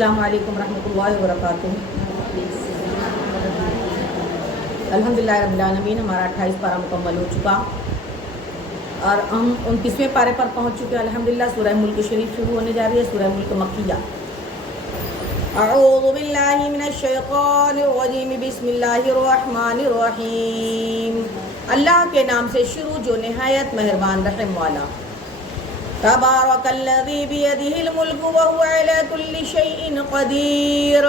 السلام علیکم ورحمۃ اللہ وبرکاتہ۔ الحمدللہ رب العالمین، ہمارا 28 پارہ مکمل ہو چکا اور ہم 29ویں پارے پر پہنچ چکے ہیں۔ الحمدللہ سورہ ملک شریف شروع ہونے جا رہی ہے، سورہ ملک مکیہ۔ اعوذ باللہ من الشیطان الرجیم، بسم اللہ الرحمن الرحیم۔ اللہ کے نام سے شروع جو نہایت مہربان رحم والا۔ تبارک الذی بیدہ الملک وہو علی کل شیء قدیر۔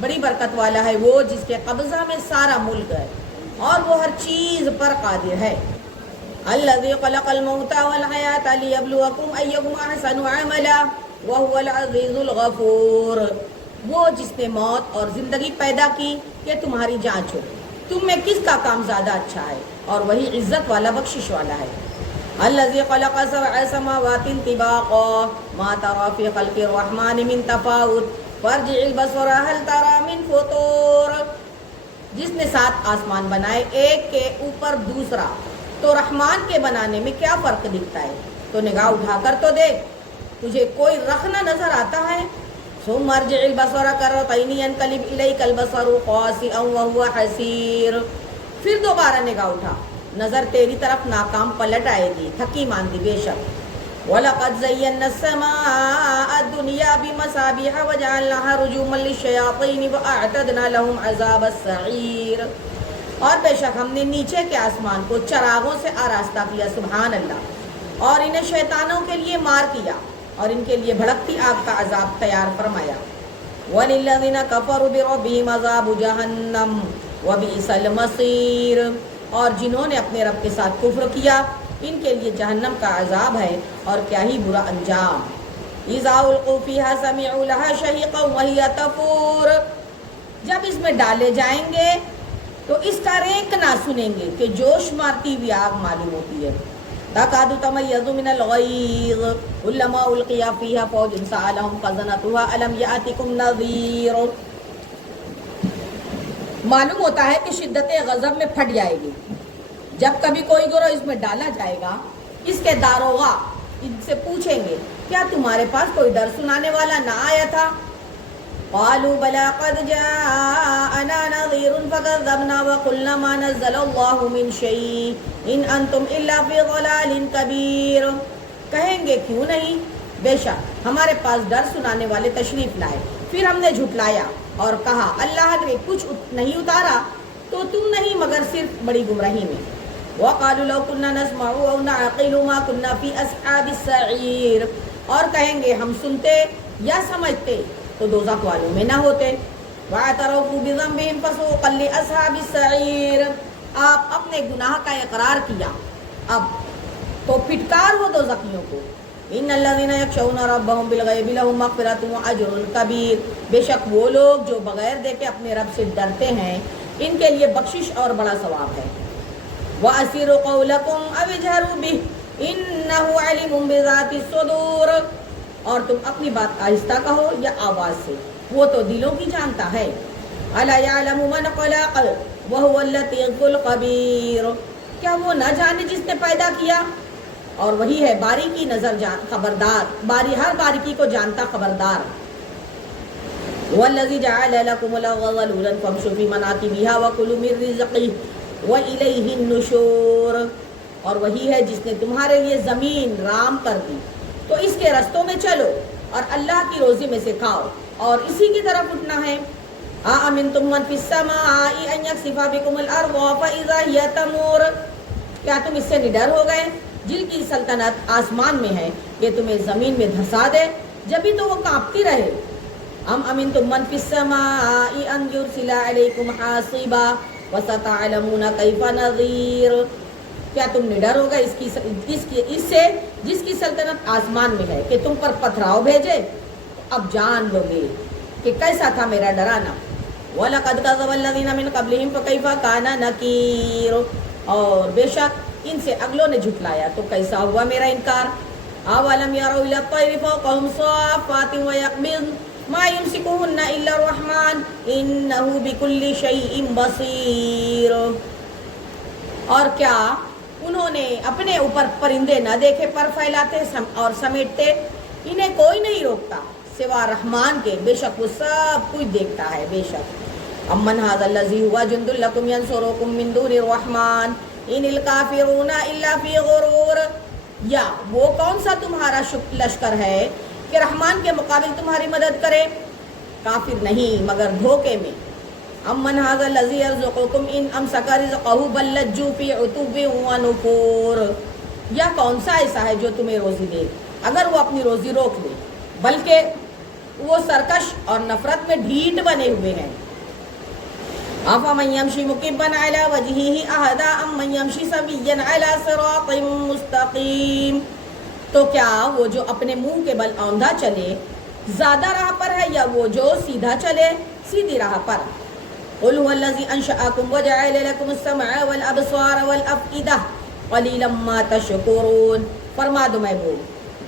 بڑی برکت والا ہے وہ جس کے قبضہ میں سارا ملک ہے اور وہ ہر چیز پر قادر ہے۔ الذی خلق الموت والحیاۃ لیبلوکم ایکم احسن عملا وہو العزیز الغفور۔ وہ جس نے موت اور زندگی پیدا کی کہ تمہاری جانچ ہو تم میں کس کا کام زیادہ اچھا ہے، اور وہی عزت والا بخشش والا ہے۔ الذی خلق سبع سماوات طباقا ما تری فی خلق الرحمن من تفاوت فارجع البصر هل تری من فطور۔ جس نے 7 آسمان بنائے ایک کے اوپر دوسرا، تو رحمان کے بنانے میں کیا فرق دکھتا ہے؟ تو نگاہ اٹھا کر تو دیکھ، تجھے کوئی رخنہ نظر آتا ہے؟ ثم ارجع البصر کرتین ينقلب الیک البصر خاسئا وهو حسیر۔ پھر دوبارہ نگاہ اٹھا، نظر تیری طرف ناکام پلٹ آئے گی، تھکی ماندی بے شک۔ وَلَقَدْ زَيَّنَّا السَّمَاءَ الدُّنْيَا بِمَصَابِيحَ وَجَعَلْنَاهَا رُجُومًا لِلشَّيَاطِينِ وَأَعْتَدْنَا لَهُمْ عَذَابَ السَّعِيرِ۔ اور بے شک ہم نے نیچے کے آسمان کو چراغوں سے آراستہ کیا، سبحان اللہ، اور انہیں شیطانوں کے لیے مار کیا اور ان کے لیے بھڑکتی آگ کا عذاب تیار فرمایا۔ وَلِلَّذِينَ كَفَرُوا بِرَبِّهِمْ عَذَابُ جَهَنَّمَ وَبِئْسَ الْمَصِيرُ۔ اور جنہوں نے اپنے رب کے ساتھ کفر کیا ان کے لیے جہنم کا عذاب ہے اور کیا ہی برا انجام۔ اذا القوا فیہا سمعوا لہا شہیقا وہی تفور۔ جب اس میں ڈالے جائیں گے تو اس کا رینکنا سنیں گے کہ جوش مارتی ہوئی آگ معلوم ہوتی ہے۔ تکاد تمیز من الغیظ کلما القی فیہا فوج سألہم خزنتها الم یأتکم نذیر۔ معلوم ہوتا ہے کہ شدت غضب میں پھٹ جائے گی جب کبھی کوئی گروہ اس میں ڈالا جائے گا۔ اس کے داروغہ ان سے پوچھیں گے کیا تمہارے پاس کوئی ڈر سنانے والا نہ آیا تھا؟ قالوا بلا قد جاءنا نذیر فکذبنا وقلنا ما نزل اللہ من شیء ان انتم الا فی ضلال کبیر۔ کہیں گے کیوں نہیں، بے شک ہمارے پاس ڈر سنانے والے تشریف لائے، پھر ہم نے جھٹلایا اور کہا اللہ نے کچھ نہیں اتارا تو تم نہیں مگر صرف بڑی گمراہی میں۔ وَقَالُوا لَوْ كُنَّا نَسْمَعُ أَوْ نَعْقِلُ مَا كُنَّا فِي أَصْحَابِ السَّعِيرِ۔ اور کہیں گے ہم سنتے یا سمجھتے تو دوزخ والوں میں نہ ہوتے۔ وَاعْتَرَفُوا بِذَنبِهِمْ فَسُوقًا لِأَصْحَابِ السَّعِيرِ۔ آپ اپنے گناہ کا اقرار کیا، اب تو پھٹکار ہو دوزخیوں کو۔ ان الذین یخشون ربهم بالغیب لهم مغفرۃ واجر کبیر۔ بے شک وہ لوگ جو بغیر دیکھے اپنے رب سے ڈرتے ہیں ان کے لیے بخشش اور بڑا ثواب ہے۔ واسروا قولکم او اجہروا بہ انہ علیم بذات الصدور۔ اور تم اپنی بات آہستہ کہو یا آواز سے، وہ تو دلوں کی جانتا ہے۔ الا یعلم من خلق وهو اللطیف الخبیر۔ کیا وہ نہ جانے جس نے پیدا کیا اور وہی ہے باریکی نظر خبردار، ہر باریکی کو جانتا خبردار۔ والذی جعل لکم الارض ذلولا فامشوا فی مناکبہا وکلوا من رزقہ والیہ النشور۔ اور وہی ہے جس نے تمہارے لیے زمین رام کر دی تو اس کے رستوں میں چلو اور اللہ کی روزی میں سے کھاؤ اور اسی کی طرف اٹھنا ہے۔ اامنتم من فی السماء ان یخسف بکم الارض فاذا ہی تمور۔ کیا تم اس سے نڈر ہو گئے جن کی سلطنت آسمان میں ہے کہ تمہیں زمین میں دھسا دے، جبھی تو وہ کانپتی رہے۔ ام امنتم من فی السماء ان یرسل علیکم حاصبا وستعلمون کیف نذیر۔ کیا تم نڈر ہو گئے اس سے جس کی سلطنت آسمان میں ہے کہ تم پر پتھراؤ بھیجے؟ اب جان لو گے کہ کیسا تھا میرا ڈرانا۔ وَلَقَدْ كَذَّبَ الَّذِينَ مِن قَبْلِهِمْ فَكَيْفَ كَانَ نَكِيرٌ۔ اور بے شک ان سے اگلوں نے جھٹلایا تو کیسا ہوا میرا انکار۔ اَوَلَمْ يَرَوْا إِلَى الطَّيْرِ فَوْقَهُمْ صَافَّاتٍ وَيَقْبِضْنَ مَا يُمْسِكُهُنَّ إِلَّا الرَّحْمَنُ إِنَّهُ بِكُلِّ شَيْءٍ بَصِيرٌ۔ اور کیا انہوں نے اپنے اوپر پرندے نہ دیکھے پر پھیلاتے اور سمیٹتے؟ انہیں کوئی نہیں روکتا سوا رحمان کے، بے شک وہ سب کچھ دیکھتا ہے، بے شک۔ امن ھذا الذی ھوا جند لکم ینصرکم من دون الرحمن ان الکافرون الا فی غرور، یا وہ کون سا تمہارا لشکر ہے کہ رحمان کے مقابل تمہاری مدد کرے، کافر نہیں مگر دھوکے میں۔ امن ھذا الذی یرزقکم ان امسک رزقہ بل لجوا فی عتو ونفور، یا کون سا ایسا ہے جو تمہیں روزی دے اگر وہ اپنی روزی روک لے، بلکہ وہ سرکش اور نفرت میں ڈھیٹ بنے ہوئے ہیں۔ افمن یمشی مکبا علی وجہہ اہدی امن یمشی سویا علی صراط مستقیم، تو کیا وہ جو اپنے منہ کے بل اوندھا چلے زیادہ راہ پر ہے، یا وہ جو سیدھا چلے سیدھی راہ پر؟ قل هو الذی انشأکم وجعل لکم السمع والابصار والافئدہ قلیلا ما تشکرون، فرما دو محبوب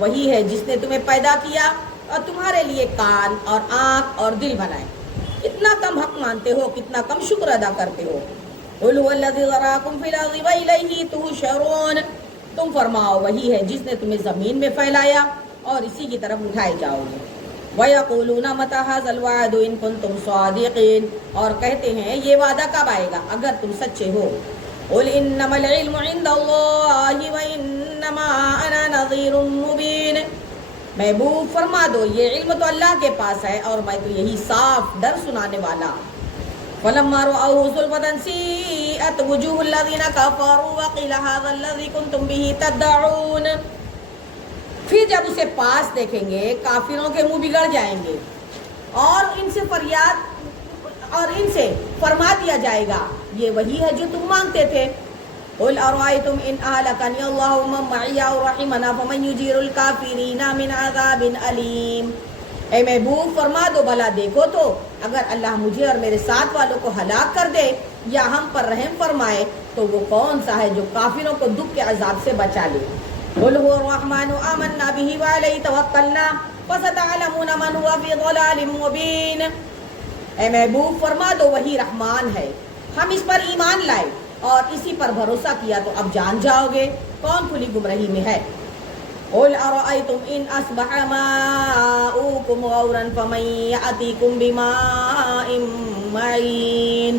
وہی ہے جس نے تمہیں پیدا کیا اور تمہارے لیے کان اور آنکھ اور دل بنائے، کتنا کم حق مانتے ہو، کتنا کم شکر ادا کرتے ہو۔ قل هو الذی ذراکم فی الارض والیہ تحشرون، تم فرماؤ وہی ہے جس نے تمہیں زمین میں پھیلایا اور اسی کی طرف اٹھائے جاؤ گے۔ وَيَقُولُونَ مَتَىٰ هَٰذَا الْوَعْدُ إِن كُنتُمْ صَادِقِينَ، اور کہتے ہیں یہ وعدہ کب آئے گا اگر تم سچے ہو۔ قُلْ إِنَّمَا الْعِلْمُ عِندَ اللَّهِ وَإِنَّمَا أَنَا نَذِيرٌ مُّبِينٌ، محبوب فرما دو یہ علم تو اللہ کے پاس ہے اور میں تو یہی صاف ڈر سنانے والا۔ فَلَمَّا رَأَوْهُ زُلْفَةً سِیئَتْ وُجُوهُ الَّذِینَ كَفَرُوا وَقِیلَ هَٰذَا الَّذِی کُنتُم بِهِ تَدَّعُونَ، پھر جب اسے پاس دیکھیں گے کافروں کے منہ بگڑ جائیں گے اور ان سے فریاد اور ان سے فرما دیا جائے گا یہ وہی ہے جو تم مانگتے تھے۔ قل ارأیتم ان اہلکنی اللہ ومن معی او رحمنا فمن یجیر الکافرین من عذاب علیم، اے محبوب فرما دو بھلا دیکھو تو اگر اللہ مجھے اور میرے ساتھ والوں کو ہلاک کر دے یا ہم پر رحم فرمائے تو وہ کون سا ہے جو کافروں کو دکھ کے عذاب سے بچا لے۔ قل هو الرحمن آمنا به وعلیہ توکلنا فستعلمون من هو فی ضلال مبین، اے محبوب فرما دو وہی رحمان ہے، ہم اس پر ایمان لائے اور اسی پر بھروسہ کیا تو اب جان جاؤ گے کون کھلی گمراہی میں ہے۔ قل ارأیتم ان اصبح ماؤکم غورا فمن یأتیکم بماء معین،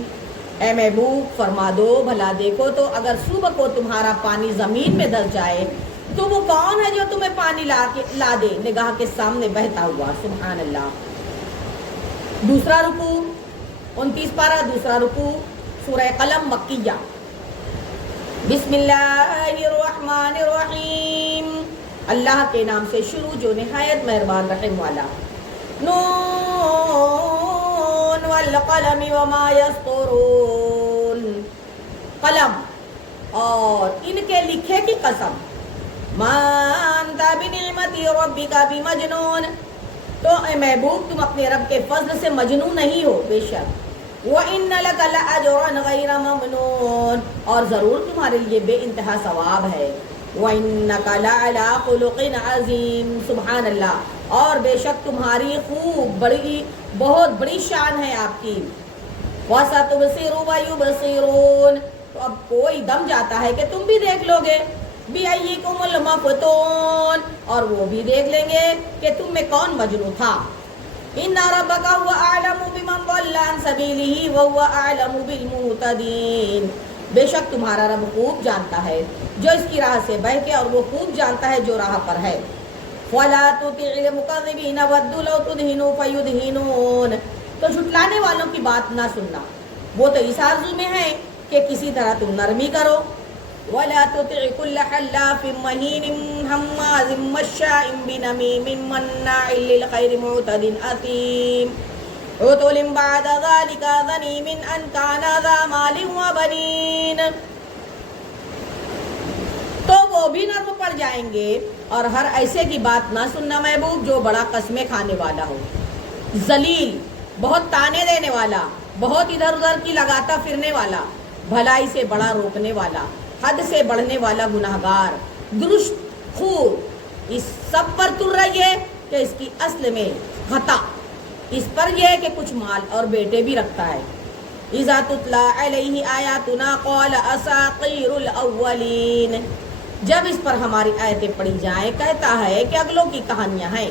اے محبوب فرما دو بھلا دیکھو تو اگر صبح کو تمہارا پانی زمین میں دس جائے تو وہ کون ہے جو تمہیں پانی لا دے نگاہ کے سامنے بہتا ہوا۔ سبحان اللہ۔ دوسرا رکوع 29 پارہ دوسرا رکوع سورہ قلم مکیہ۔ بسم اللہ الرحمن الرحیم، اللہ کے نام سے شروع جو نہایت مہربان رحم والا۔ نون والقلم وما یسطرون، قلم اور ان کے لکھے کی قسم۔ ما انت بنعمت ربک بمجنون، تو اے محبوب تم اپنے رب کے فضل سے مجنون نہیں ہو، بے شک۔ وَإِنَّ لَكَ لَأَجْرًا غَيْرَ مَمْنُونٍ، اور ضرور تمہارے لیے بے انتہا ثواب ہے۔ وَإِنَّكَ لَعَلَىٰ خُلُقٍ عَظِيمٍ، سبحان اللہ، اور بے شک تمہاری خوب بڑی بہت بڑی شان ہے آپ کی۔ وَسَتُبْصِرُ وَيُبْصِرُونَ، تو اب کوئی دم جاتا ہے کہ تم بھی دیکھ لو گے۔ بِأَيِّكُمُ الْمَفْتُونُ، اور وہ بھی دیکھ لیں گے کہ تم میں کون مجنون تھا۔ إِنَّ رَبَّكَ هُوَ أَعْلَمُ بِمَنْ ضَلَّ عَنْ سَبِيلِهِ وَهُوَ أَعْلَمُ بِالْمُهْتَدِينَ، بے شک تمہارا رب خوب جانتا ہے جو اس کی راہ سے بہکے اور وہ خوب جانتا ہے جو راہ پر ہے۔ وَلَا تُطِعِ الْمُكَذِّبِينَ وَدُّوا لَوْ تُدْهِنُوا فَيُدْهِنُونَ، تو جھٹلانے والوں کی بات نہ سننا، وہ تو اس آرزو میں ہے کہ کسی طرح تم نرمی کرو۔ وَلَا تُطِعْ كُلَّ حَلَّافٍ مَّهِينٍ هَمَّازٍ مَّشَّاءٍ بِنَمِيمٍ مَّنَّاعٍ لِّلْخَيْرِ مُعْتَدٍ أَثِيمٍ عُتُلٍّ بَعْدَ ذَلِكَ ظَنِيمٍ أَن كَانَ ذَا مَالٍ وَبَنِينَ، تو وہ بھی نرم پڑ جائیں گے اور ہر ایسے کی بات نہ سننا محبوب جو بڑا قسمیں کھانے والا ہو، ذلیل، بہت تانے دینے والا، بہت ادھر ادھر کی لگاتا پھرنے والا، بھلائی سے بڑا روکنے والا، حد سے بڑھنے والا گناہگار، درست خور، اس سب پر تر رہی ہے کہ اس کی اصل میں خطا اس پر یہ ہے کہ کچھ مال اور بیٹے بھی رکھتا ہے۔ اذا تتلی علیہ آیاتنا قال اساطیر الاولین، جب اس پر ہماری آیتیں پڑھی جائیں کہتا ہے کہ اگلوں کی کہانیاں ہیں۔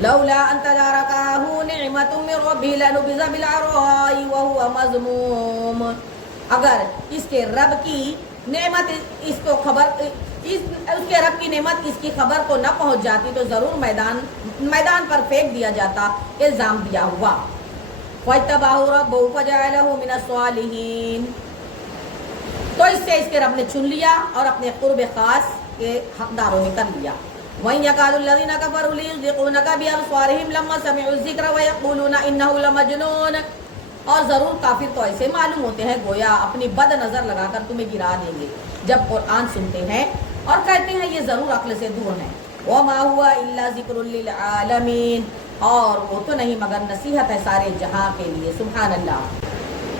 لولا ان تدارکہ نعمت من ربہ لنبذ بالعراء وهو مذموم، اگر اس کے رب کی نعمت اس کو خبر اس کے رب کی نعمت اس کی خبر کو نہ پہنچ جاتی تو ضرور میدان پر پھینک دیا جاتا، الزام دیا ہوا۔ فاجتباہ ربہ فجعلہ من الصالحین، تو اس سے اس کے رب نے چن لیا اور اپنے قرب خاص کے حقداروں میں کر لیا۔ وَإِن يَكَادُ الَّذِينَ كَفَرُوا لِيُزْلِقُونَكَ بِأَبْصَارِهِمْ لَمَّا سَمِعُوا الذِّكْرَ وَيَقُولُونَ إِنَّهُ لَمَجْنُونٌ، اور ضرور کافر تو ایسے معلوم ہوتے ہیں گویا اپنی بد نظر لگا کر تمہیں گرا دیں گے جب قرآن سنتے ہیں، اور کہتے ہیں یہ ضرور عقل سے دور ہے۔ وَمَا هُوَ إِلَّا ذِكْرٌ لِّلْعَالَمِينَ، اور وہ تو نہیں مگر نصیحت ہے سارے جہاں کے لیے۔ سبحان اللہ۔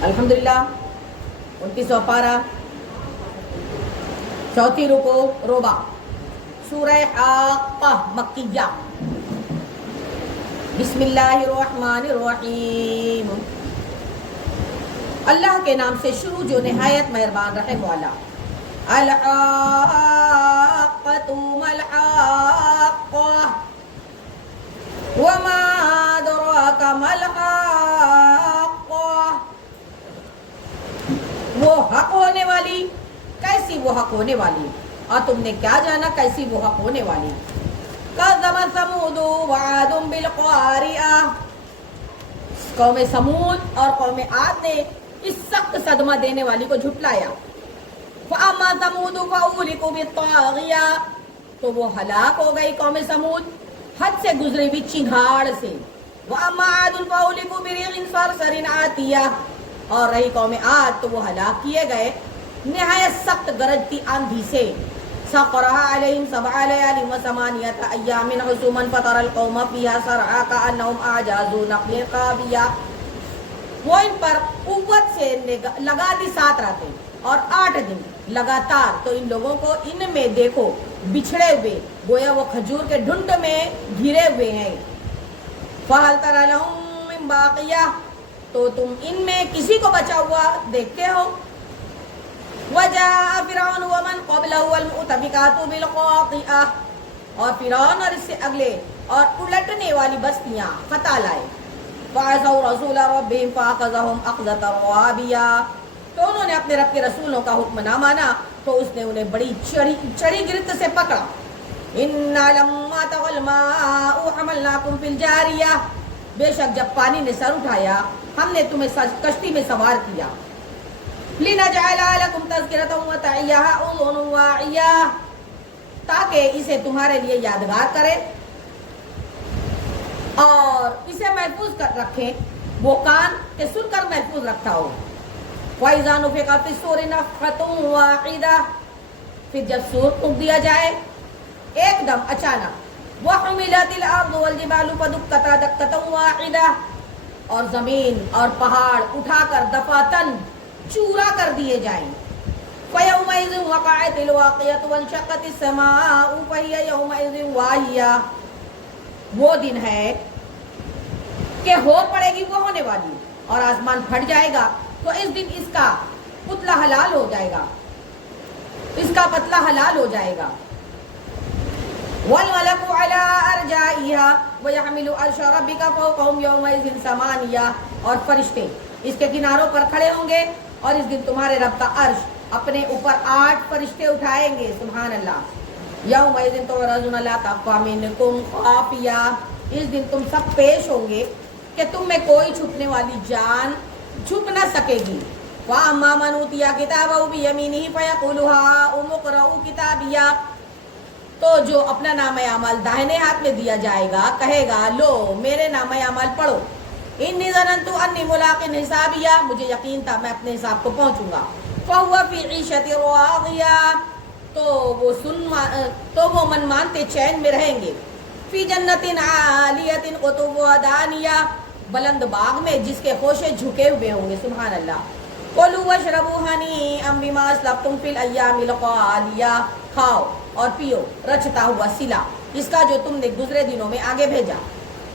الحمدللہ 29واں پارہ، چوتھی رکو ربع، سورہ حاقہ مکیہ۔ بسم اللہ الرحمن الرحیم، اللہ کے نام سے شروع جو نہایت مہربان رحم والا۔ الحاقۃ ما الحاقہ وما ادراک ما الحاقہ، وہ حق ہونے والی، کیسی وہ حق ہونے والی، اور تم نے کیا جانا کیسی وہ حق ہونے والی۔ کذبت ثمود وعاد بالقاریہ، قوم سمود اور قوم عاد نے اس سخت صدمہ دینے والی کو جھٹلایا۔ فاما ثمود فاہلکوا بالطاغیہ، تو وہ ہلاک ہو گئی قوم سمود حد سے گزری ہوئی چنگھاڑ سے۔ واما عاد فاہلکوا بريح صرصر عاتیہ، اور رہی قوم عاد تو وہ ہلاک کیے گئے نہایت سخت گرجتی آندھی سے۔ سخرها عليهم 7 ليال و8 أيام حسوما فترى القوم فيها صرعى كأنهم أعجاز نخل خاوية، وہ ان پر قوت سے لگا دی 7 راتیں اور 8 دن لگاتار، تو ان لوگوں کو ان میں دیکھو بچھڑے ہوئے گویا وہ کھجور کے ڈھونڈ میں گھرے ہوئے ہیں۔ فَهَلْ تَرَى لَهُم مِّن بَاقِيَةٍ، تو تم ان میں کسی کو بچا ہوا دیکھتے ہو۔ وَجَاءَ فِرْعَوْنُ وَمَنْ قَبْلَهُ وَالْمُؤْتَفِكَاتُ بِالْخَاطِئَةِ، اور فرعون اور اس سے اگلے اور الٹنے والی بستیاں فتح لائے۔ فَعَصَوْا رَسُولَ رَبِّهِمْ فَأَخَذَهُمْ أَخْذَةً رَّابِيَةً، تو انہوں نے اپنے رب کے رسولوں کا حکم نہ مانا تو اس نے انہیں بڑی چڑی گرفت سے پکڑا۔ إِنَّا لَمَّا طَغَى الْمَاءُ حَمَلْنَاكُمْ فِي الْجَارِيَةِ، بے شک جب پانی نے سر اٹھایا ہم نے تمہیں کشتی میں سوار کیا۔ لِنَجْعَلَهَا لَكُمْ تَذْكِرَةً وَتَعِيَّهَا أُذُنٌ وَاعِيَةٌ، تاکہ اسے تمہارے لیے یادگار کرے اور اسے محفوظ کر رکھیں، وہ کان کے سن کر محفوظ رکھتا ہو۔ وَإِذَا نُفِخَ فِي الصُّورِ نَفْخَةٌ وَاحِدَةٌ، پھر جب سور پھونک دیا جائے ایک دم اچانک۔ وَحُمِلَتِ الْأَرْضُ وَالْجِبَالُ فَدُكَّتَا دَكَّةً وَاحِدَةً، اور زمین اور پہاڑ اٹھا کر دفاتن چورا کر دیے جائیں۔ فَيَوْمَئِذٍ وَقَعَتِ الْوَاقِعَةُ وَانشَقَّتِ السَّمَاءُ فَهِيَ يَوْمَئِذٍ وَاهِيَةٌ، وہ دن ہے کہ ہو پڑے گی وہ ہونے والی، اور آسمان پھٹ جائے گا تو اس دن اس کا پتلا حلال ہو جائے گا، اس کا پتلا حلال ہو جائے گا۔ وَالْمَلَكُ عَلَىٰ أَرْجَائِهَا وَيَحْمِلُ عَرْشَ رَبِّكَ فَوْقَهُمْ يَوْمَئِذٍ ثَمَانِيَةٌ، اور فرشتے اس کے کناروں پر کھڑے ہوں گے اور اس دن تمہارے رب کا عرش اپنے اوپر 8 فرشتے اٹھائیں گے۔ سبحان اللہ۔ یومئذ تعرضون لا تخفی منکم خافیہ، اس دن تم سب پیش ہوں گے کہ تم میں کوئی چھپنے والی جان چھپ نہ سکے گی۔ وَأَمَّا مَنْ أُوتِیَ کِتَابَهُ بِیَمِینِهِ فَیَقُولُ هَاؤُمُ اقْرَءُوا کِتَابِیَهْ، تو جو اپنا نامہ اعمال داہنے ہاتھ میں دیا جائے گا کہے گا لو میرے نامہ اعمال پڑھو۔ انی ظننت انی ملاق حسابیہ، مجھے یقین تھا میں اپنے حساب کو پہنچوں گا۔ فہو فی عیشۃ راضیہ، تو وہ من مانتے چین میں رہیں گے۔ فی جنت عالیۃ قطوفها دانیہ، بلند باغ میں جس کے خوشے جھکے ہوئے ہوں گے۔ سبحان اللہ۔ کلوا واشربوا ہنیئا بما اسلفتم فی الایام الخالیہ، کھاؤ اور پیو رچتا ہوا صلہ اس کا جو تم نے گزرے دنوں میں آگے بھیجا۔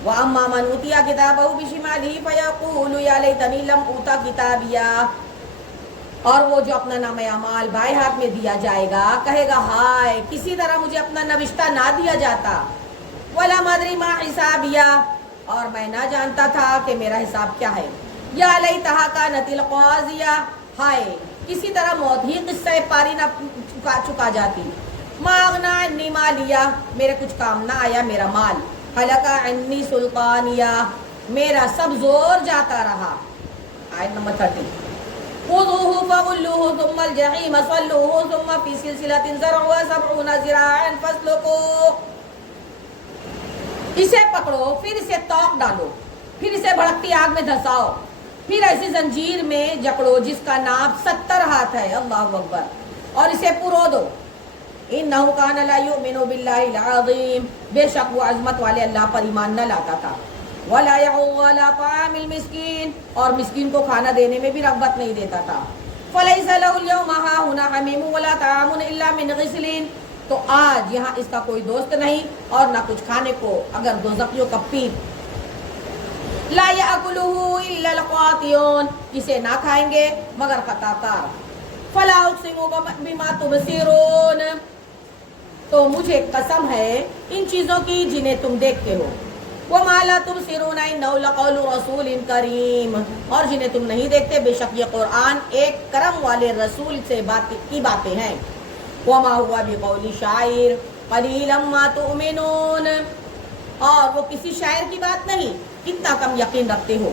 وَأَمَّا مَنْ أُوتِیَ کِتَابَهُ بِشِمَالِهِ فَیَقُولُ یَا لَیتَنِی لَمْ أُوتَ کِتَابِیَهْ، اور وہ جو اپنا نامہ اعمال بائیں ہاتھ میں دیا جائے گا کہے گا ہائے کسی طرح مجھے اپنا نوشتہ نہ دیا جاتا۔ وَلَمْ أَدْرِ مَا حِسَابِيَهْ، اور میں نہ جانتا تھا کہ میرا حساب کیا ہے. یا لیتہا کانت القاضیہ، ہائے کسی طرح موت ہی قصہ پاری نہ چکا جاتی. ما اغنی عنی مالیہ، میرے کچھ کام نہ آیا میرا مال. ہلک عنی سلطانیہ، میرا سب زور جاتا رہا. آیت نمبر 30. خذوہ فغلوہ ثم الجحیم صلوہ ثم فی سلسلۃ ذرعها 70 ذراعا فاسلکوہ. اسے پکڑو، پھر اسے توق ڈالو، پھر اسے بھڑکتی آگ میں دھساؤ، پھر ایسی زنجیر میں جکڑو جس کا ناپ 70 ہاتھ ہے. اللہ اکبر. اور اسے پرو دو. انہ کان لا یؤمن باللہ العظیم، بے شک وہ عظمت والے اللہ پر ایمان نہ لاتا تھا. ولا يحض على طعام المسکین، اور مسکین کو کھانا دینے میں بھی رغبت نہیں دیتا تھا. فلیس له اليوم هاهنا حمیم ولا طعام الا من غسلین، تو آج یہاں اس کا کوئی دوست نہیں اور نہ کچھ کھانے کو اگر دوزخیوں کا پیپ. لا یاکلہ الا القاطعون، اسے نہ کھائیں گے مگر خطا کار. فلا اقسم بما تبصرون، تو مجھے قسم ہے ان چیزوں کی جنہیں تم دیکھتے ہو. وما لا تبصرون انہ لقول رسول کریم، اور جنہیں تم نہیں دیکھتے بے شک یہ قرآن ایک کرم والے رسول سے کی باتیں ہیں. وما ہوا بقول شاعر قلیلا ما تؤمنون، اور وہ کسی شاعر کی بات نہیں، کتنا کم یقین رکھتے ہو.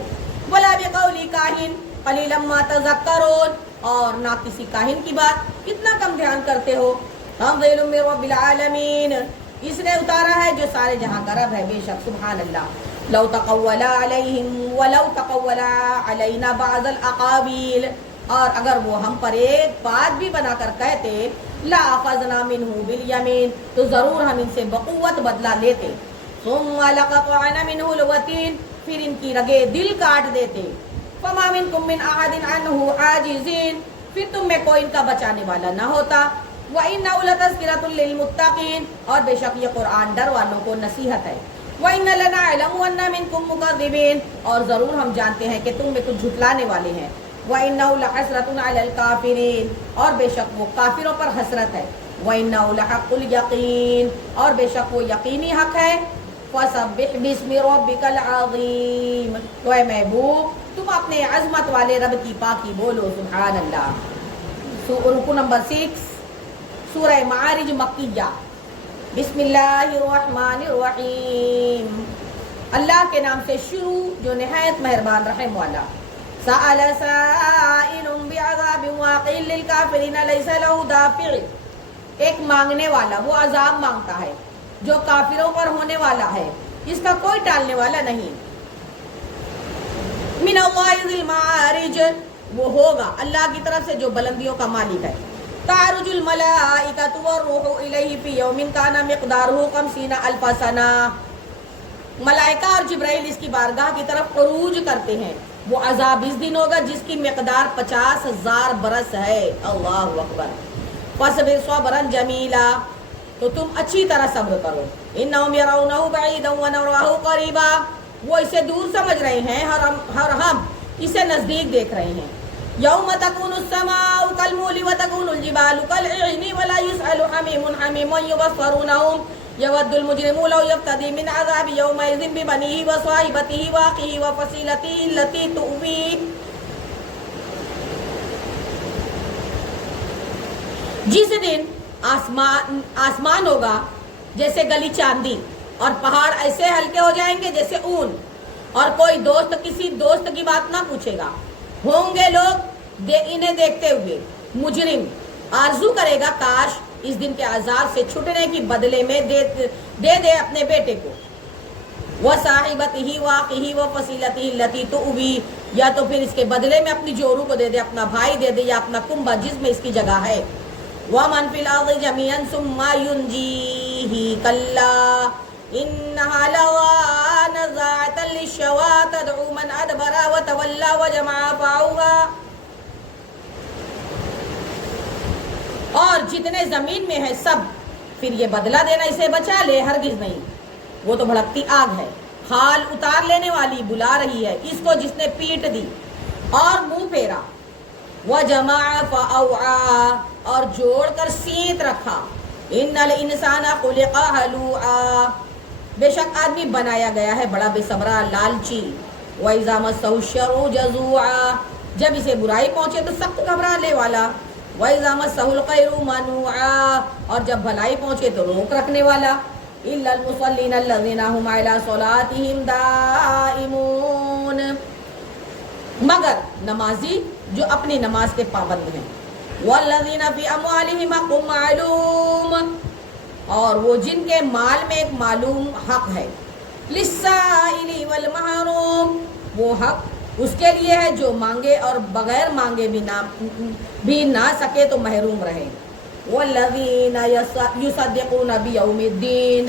ولا بقول کاہن قلیلا ما تذکرون، اور نہ کسی کاہن کی بات، کتنا کم دھیان کرتے ہو. تنزیل من رب العالمین، اس نے اتارا ہے جو سارے جہاں کا رب ہے. بے شک سبحان اللہ. لو تقول علیہم ولو تقول علینا بعض الاقاویل، اور اگر وہ ہم پر ایک بات بھی بنا کر کہتے لأخذنا منہ بالیمین، تو ضرور ہم ان سے بقوت بدلہ لیتے. ثم لقطعنا منہ الوتین، پھر ان کی رگیں دل کاٹ دیتے. فما منکم من احد عنہ عاجزین، پھر تم میں کوئی ان کا بچانے والا نہ ہوتا. وَإِنَّهُ لَتَذْكِرَةٌ لِّلْمُتَّقِينَ، اور بے شک یہ قرآن ڈر والوں کو نصیحت ہے. وَإِنَّ لَنَعْلَمُ أَنَّ مِنكُم مُّكَذِّبِينَ، اور ضرور ہم جانتے ہیں کہ تم میں کچھ جھٹلانے والے ہیں. وَإِنَّهُ لَحَسْرَةٌ عَلَى الْكَافِرِينَ، اور بے شک وہ کافروں پر حسرت ہے. وَإِنَّهُ لَحَقُّ الْيَقِينَ، اور بے شک وہ یقینی حق ہے. فَسَبِّحْ بِاسْمِ رَبِّكَ الْعَظِيمِ، تو اے محبوب تم اپنے عظمت والے رب کی پاکی بولو. سبحان اللہ. رکوع نمبر 6، سورہ معارج مکیہ. بسم اللہ الرحمن الرحیم، اللہ کے نام سے شروع جو نہایت مہربان رحم والا. سأل سائل بعذاب واقع للکافرین لیس له دافع، ایک مانگنے والا وہ عذاب مانگتا ہے جو کافروں پر ہونے والا ہے، جس کا کوئی ٹالنے والا نہیں. من اللہ ذی المعارج، وہ ہوگا اللہ کی طرف سے جو بلندیوں کا مالک ہے. تعرج الملائکۃ والروح الیہ فی یوم کان مقدارہ 50,000 سنہ، ملائکہ اور جبرائیل اس کی بارگاہ کی طرف عروج کرتے ہیں. وہ عذاب اس دن ہوگا جس کی مقدار 50,000 برس ہے. اللہ اکبر. فاصبر صبرا جمیلا، تو تم اچھی طرح صبر کرو. انہم یرونہ بعیدا ونراہ قریبا، وہ اسے دور سمجھ رہے ہیں اور ہم اسے نزدیک دیکھ رہے ہیں. یوم تکون السماء کالمہل وتکون الجبال کالعہن ولا یسأل حمیم حمیما یبصرونہم یود المجرم لو یفتدی من عذاب یومئذ ببنیہ وصاحبتہ واخیہ وفصیلتہ التی تؤویہ. جس دن آسمان ہوگا جیسے گلی چاندی، اور پہاڑ ایسے ہلکے ہو جائیں گے جیسے اون، اور کوئی دوست کسی دوست کی بات نہ پوچھے گا. ہوں گے لوگ انہیں دیکھتے ہوئے. مجرم آرزو کرے گا کاش اس دن کے عذاب سے چھٹنے کی بدلے میں دے اپنے بیٹے کو. وصاحبتہ واخیہ وفصیلتہ التی تؤویہ، یا تو پھر اس کے بدلے میں اپنی جورو کو دے دے، اپنا بھائی دے دے، یا اپنا کنبہ جس میں اس کی جگہ ہے. وَمَنْ فِي الْأَرْضِ جَمِيعًا ثُمَّ يُنْجِيهِ كَلَّا إِنَّهَا لَظَىٰ نَزَّاعَةً لِلشَّوَىٰ تَدْعُو مَنْ أَدْبَرَ وَتَوَلَّىٰ وَجَمَعَ فَأَوْعَىٰ. اور جتنے زمین میں ہے سب، پھر یہ بدلہ دینا اسے بچا لے، ہرگز نہیں. وہ تو بھڑکتی آگ ہے، خال اتار لینے والی بلا رہی ہے اس کو جس نے پیٹ دی اور منہ پھیرا. وَجَمَعَ فَأَوْعَىٰ، اور جوڑ کر سینت رکھا. إِنَّ الْإِنسَانَ خُلِقَ هَلُوعًا، بے شک آدمی بنایا گیا ہے بڑا بے صبرا، لالچی. وَإِذَا مَسَّهُ الشَّرُّ جَزُوعًا، جب اسے برائی پہنچے تو سخت گھبرانے والا. وَإِذَا مَسَّهُ الْخَيْرُ مَنُوعًا، اور جب بھلائی پہنچے تو روک رکھنے والا. إِلَّا الْمُصَلِّينَ الَّذِينَ هُمْ عَلَىٰ صَلَاتِهِمْ دَائِمُونَ، مگر نمازی جو اپنی نماز کے پابند ہیں. وَالَّذِينَ فِي أَمْوَالِهِمْ حَقٌّ مَّعْلُومٌ، اور وہ جن کے مال میں ایک معلوم حق ہے. لِلسَّائِلِ وَالْمَحْرُومِ، وہ حق اس کے لیے ہے جو مانگے اور بغیر مانگے بھی نہ سکے تو محروم رہے. وَالَّذِينَ يُصَدِّقُونَ بِيَوْمِ الدِّينِ،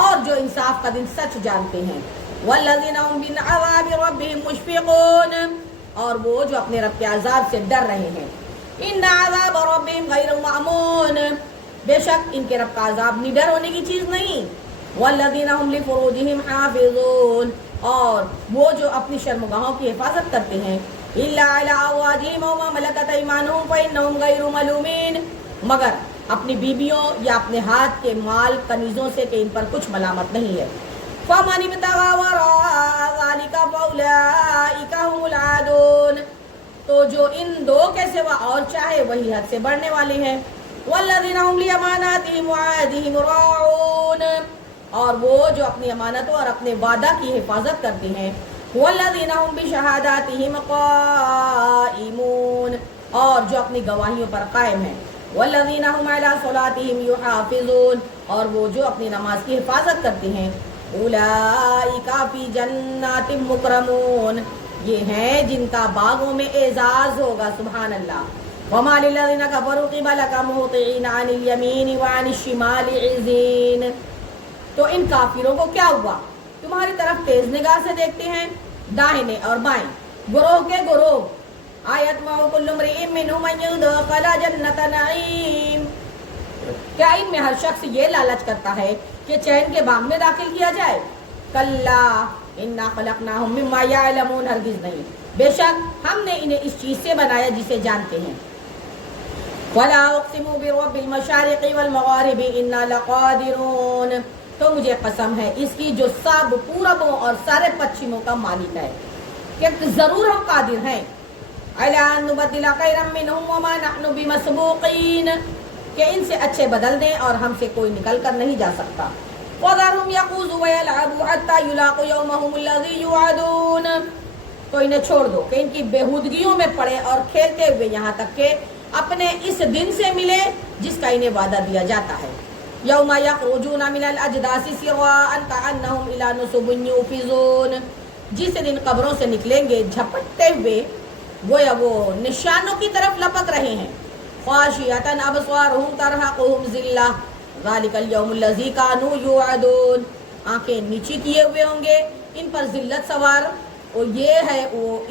اور جو انصاف کا دن سچ جانتے ہیں. وَالَّذِينَ هُمْ مِنْ عَذَابِ رَبِّهِمْ مُشْفِقُونَ، اور وہ جو اپنے رب کے عذاب سے ڈر رہے ہیں. إِنَّ عَذَابَ رَبِّهِمْ غَيْرُ مَأْمُونٍ، بے شک ان کے رب کا عذاب نڈر ہونے کی چیز نہیں. وَالَّذِينَ هُمْ لِفُرُوجِهِمْ حَافِظُونَ، اور وہ جو اپنی شرمگاہوں کی حفاظت کرتے ہیں. إِلَّا عَلَىٰ أَزْوَاجِهِمْ أَوْ مَا مَلَكَتْ أَيْمَانُهُمْ فَإِنَّهُمْ غَيْرُ مَلُومِينَ، مگر اپنی بیویوں یا اپنے ہاتھ کے مال کنیزوں سے کہ ان پر کچھ ملامت نہیں ہے. فَمَنِ ابْتَغَىٰ وَرَاءَ ذَٰلِكَ فَأُولَٰئِكَ هُمُ الْعَادُونَ، تو جو ان دو کے سوا اور چاہے وہی حد سے بڑھنے والے ہیں. وَالَّذِينَ هُمْ لِأَمَانَاتِهِمْ وَعَهْدِهِمْ رَاعُونَ، اور وہ جو اپنی امانتوں اور اپنے وعدہ کی حفاظت کرتے ہیں. وَالَّذِينَ هُمْ بِشَهَادَاتِهِمْ قَائِمُونَ، اور جو اپنی گواہیوں پر قائم ہیں. وَالَّذِينَ هُمْ عَلَىٰ صَلَاتِهِمْ يُحَافِظُونَ، اور وہ جو اپنی نماز کی حفاظت کرتے ہیں. أُولَٰئِكَ فِي جَنَّاتٍ مُّكْرَمُونَ، یہ ہیں جن کا باغوں میں اعزاز ہوگا. سبحان اللہ. وَمَا لِلَّذِينَ كَفَرُوا قِبَلَكَ مُهْطِعِينَ عَنِ الْيَمِينِ وَعَنِ الشِّمَالِ عِزِينَ، تو ان کافروں کو کیا ہوا؟ تمہاری طرف تیز نگاہ سے دیکھتے ہیں، داہنے اور بائیں، گروہ کے گروہ. آیَطْمَعُ كُلُّ امْرِئٍ مِّنْهُمْ أَن يُدْخَلَ جَنَّةَ نَعِيمٍ، کیا ان میں ہر شخص یہ لالچ کرتا ہے کہ چین کے باغ میں داخل کیا جائے؟ کلا انا خلقناہم مما یعلمون، ہرگز نہیں، بے شک ہم نے انہیں اس چیز سے بنایا جسے جانتے ہیں. ولا اقسم برب المشارق والمغارب انا لقادرون، تو مجھے قسم ہے اس کی جو سب پوربوں اور سارے پچھموں کا مالک ہے کہ ضرور ہم قادر ہیں. علی ان نبدل خیرا منہم وما نحن بمسبوقین، کہ ان سے اچھے بدل دیں اور ہم سے کوئی نکل کر نہیں جا سکتا. وَذَرْهُمْ يَخُوضُوا وَيَلْعَبُوا حَتَّى يُلَاقُوا يَوْمَهُمُ الَّذِي يُوعَدُونَ، تو انہیں چھوڑ دو کہ ان کی بےہودگیوں میں پڑے اور کھیلتے ہوئے یہاں تک کہ اپنے اس دن سے ملے جس کا انہیں وعدہ دیا جاتا ہے. يَوْمَ يَخْرُجُونَ مِنَ الْأَجْدَاثِ سِرَاعًا كَأَنَّهُمْ إِلَىٰ نُصُبٍ يُوفِضُونَ، جس دن قبروں سے نکلیں گے جھپٹتے ہوئے گویا وہ نشانوں کی طرف لپک رہے ہیں. خاشعة أبصارهم ترهقهم ذلة ذلك اليوم الذي كانوا يوعدون، آنکھیں نیچی کیے ہوئے ہوں گے، ان پر ذلت سوار، اور یہ ہے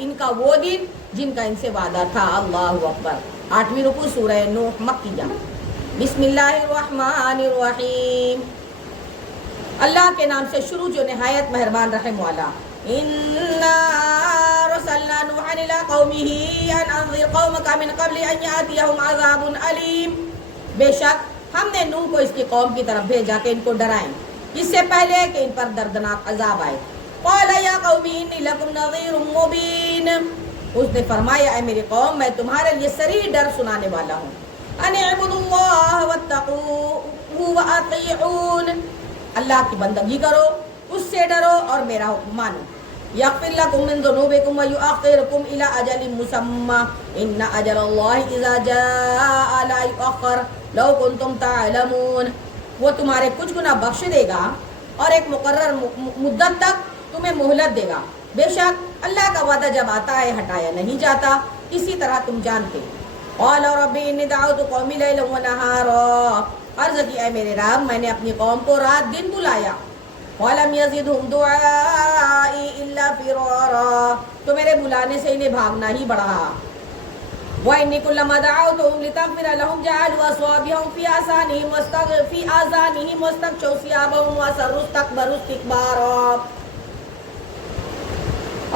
ان کا وہ دن جن کا ان سے وعدہ تھا. اللہ اکبر. 8ویں رکوع سورہ نوح مکیہ. بسم اللہ الرحمن الرحیم، اللہ کے نام سے شروع جو نہایت مہربان رحم والا. اِنَّا رَسَلْنَا نُوحًا إِلَىٰ قَوْمِهِ أَنْ أَنذِرْ قَوْمَكَ مِنْ قَبْلِ أَنْ يَأْتِيَهُمْ عَذَابٌ أَلِيمٌ، بے شک ہم نے نوح کو اس کی قوم کی طرف بھیجا کہ ان کو ڈرائیں اس سے پہلے کہ ان پر دردناک عذاب آئے. قَالَ يَا قَوْمِ إِنِّي لَكُمْ نَذِيرٌ مُّبِينٌ، اس نے فرمایا اے میری قوم میں تمہارے لیے صریح ڈر سنانے والا ہوں. أَنِ اعْبُدُوا اللَّهَ وَاتَّقُوهُ وَأَطِیعُونِ، اللہ کی بندگی کرو، اس سے ڈرو اور میرا حکم مانو. یغفر لکم من ذنوبکم ویؤخرکم الی اجل مسمی ان اجل اللہ اذا جاء لا یؤخر لو کنتم تعلمون، وہ تمہارے کچھ گناہ بخش دے گا اور ایک مقرر مدت تک تمہیں مہلت دے گا. بے شک اللہ کا وعدہ جب آتا ہے ہٹایا نہیں جاتا، اسی طرح تم جانتے. قال رب انی دعوت قومی لیلا ونہارا، عرض کی اے میرے رب میں نے اپنی قوم کو رات دن بلایا. وَلَمْ يَزِدْهُمْ دُعَائِي إِلَّا فِرَارًا، تو میرے بلانے سے انہیں بھاگنا ہی بڑھا. وَإِنِّي كُلَّمَا دَعَوْتُهُمْ لِتَغْفِرَ لَهُمْ جَعَلُوا أَصَابِعَهُمْ فِي آذَانِهِمْ وَاسْتَغْشَوْا ثِيَابَهُمْ وَأَصَرُّوا اسْتَكْبَرُوا اسْتِكْبَارًا،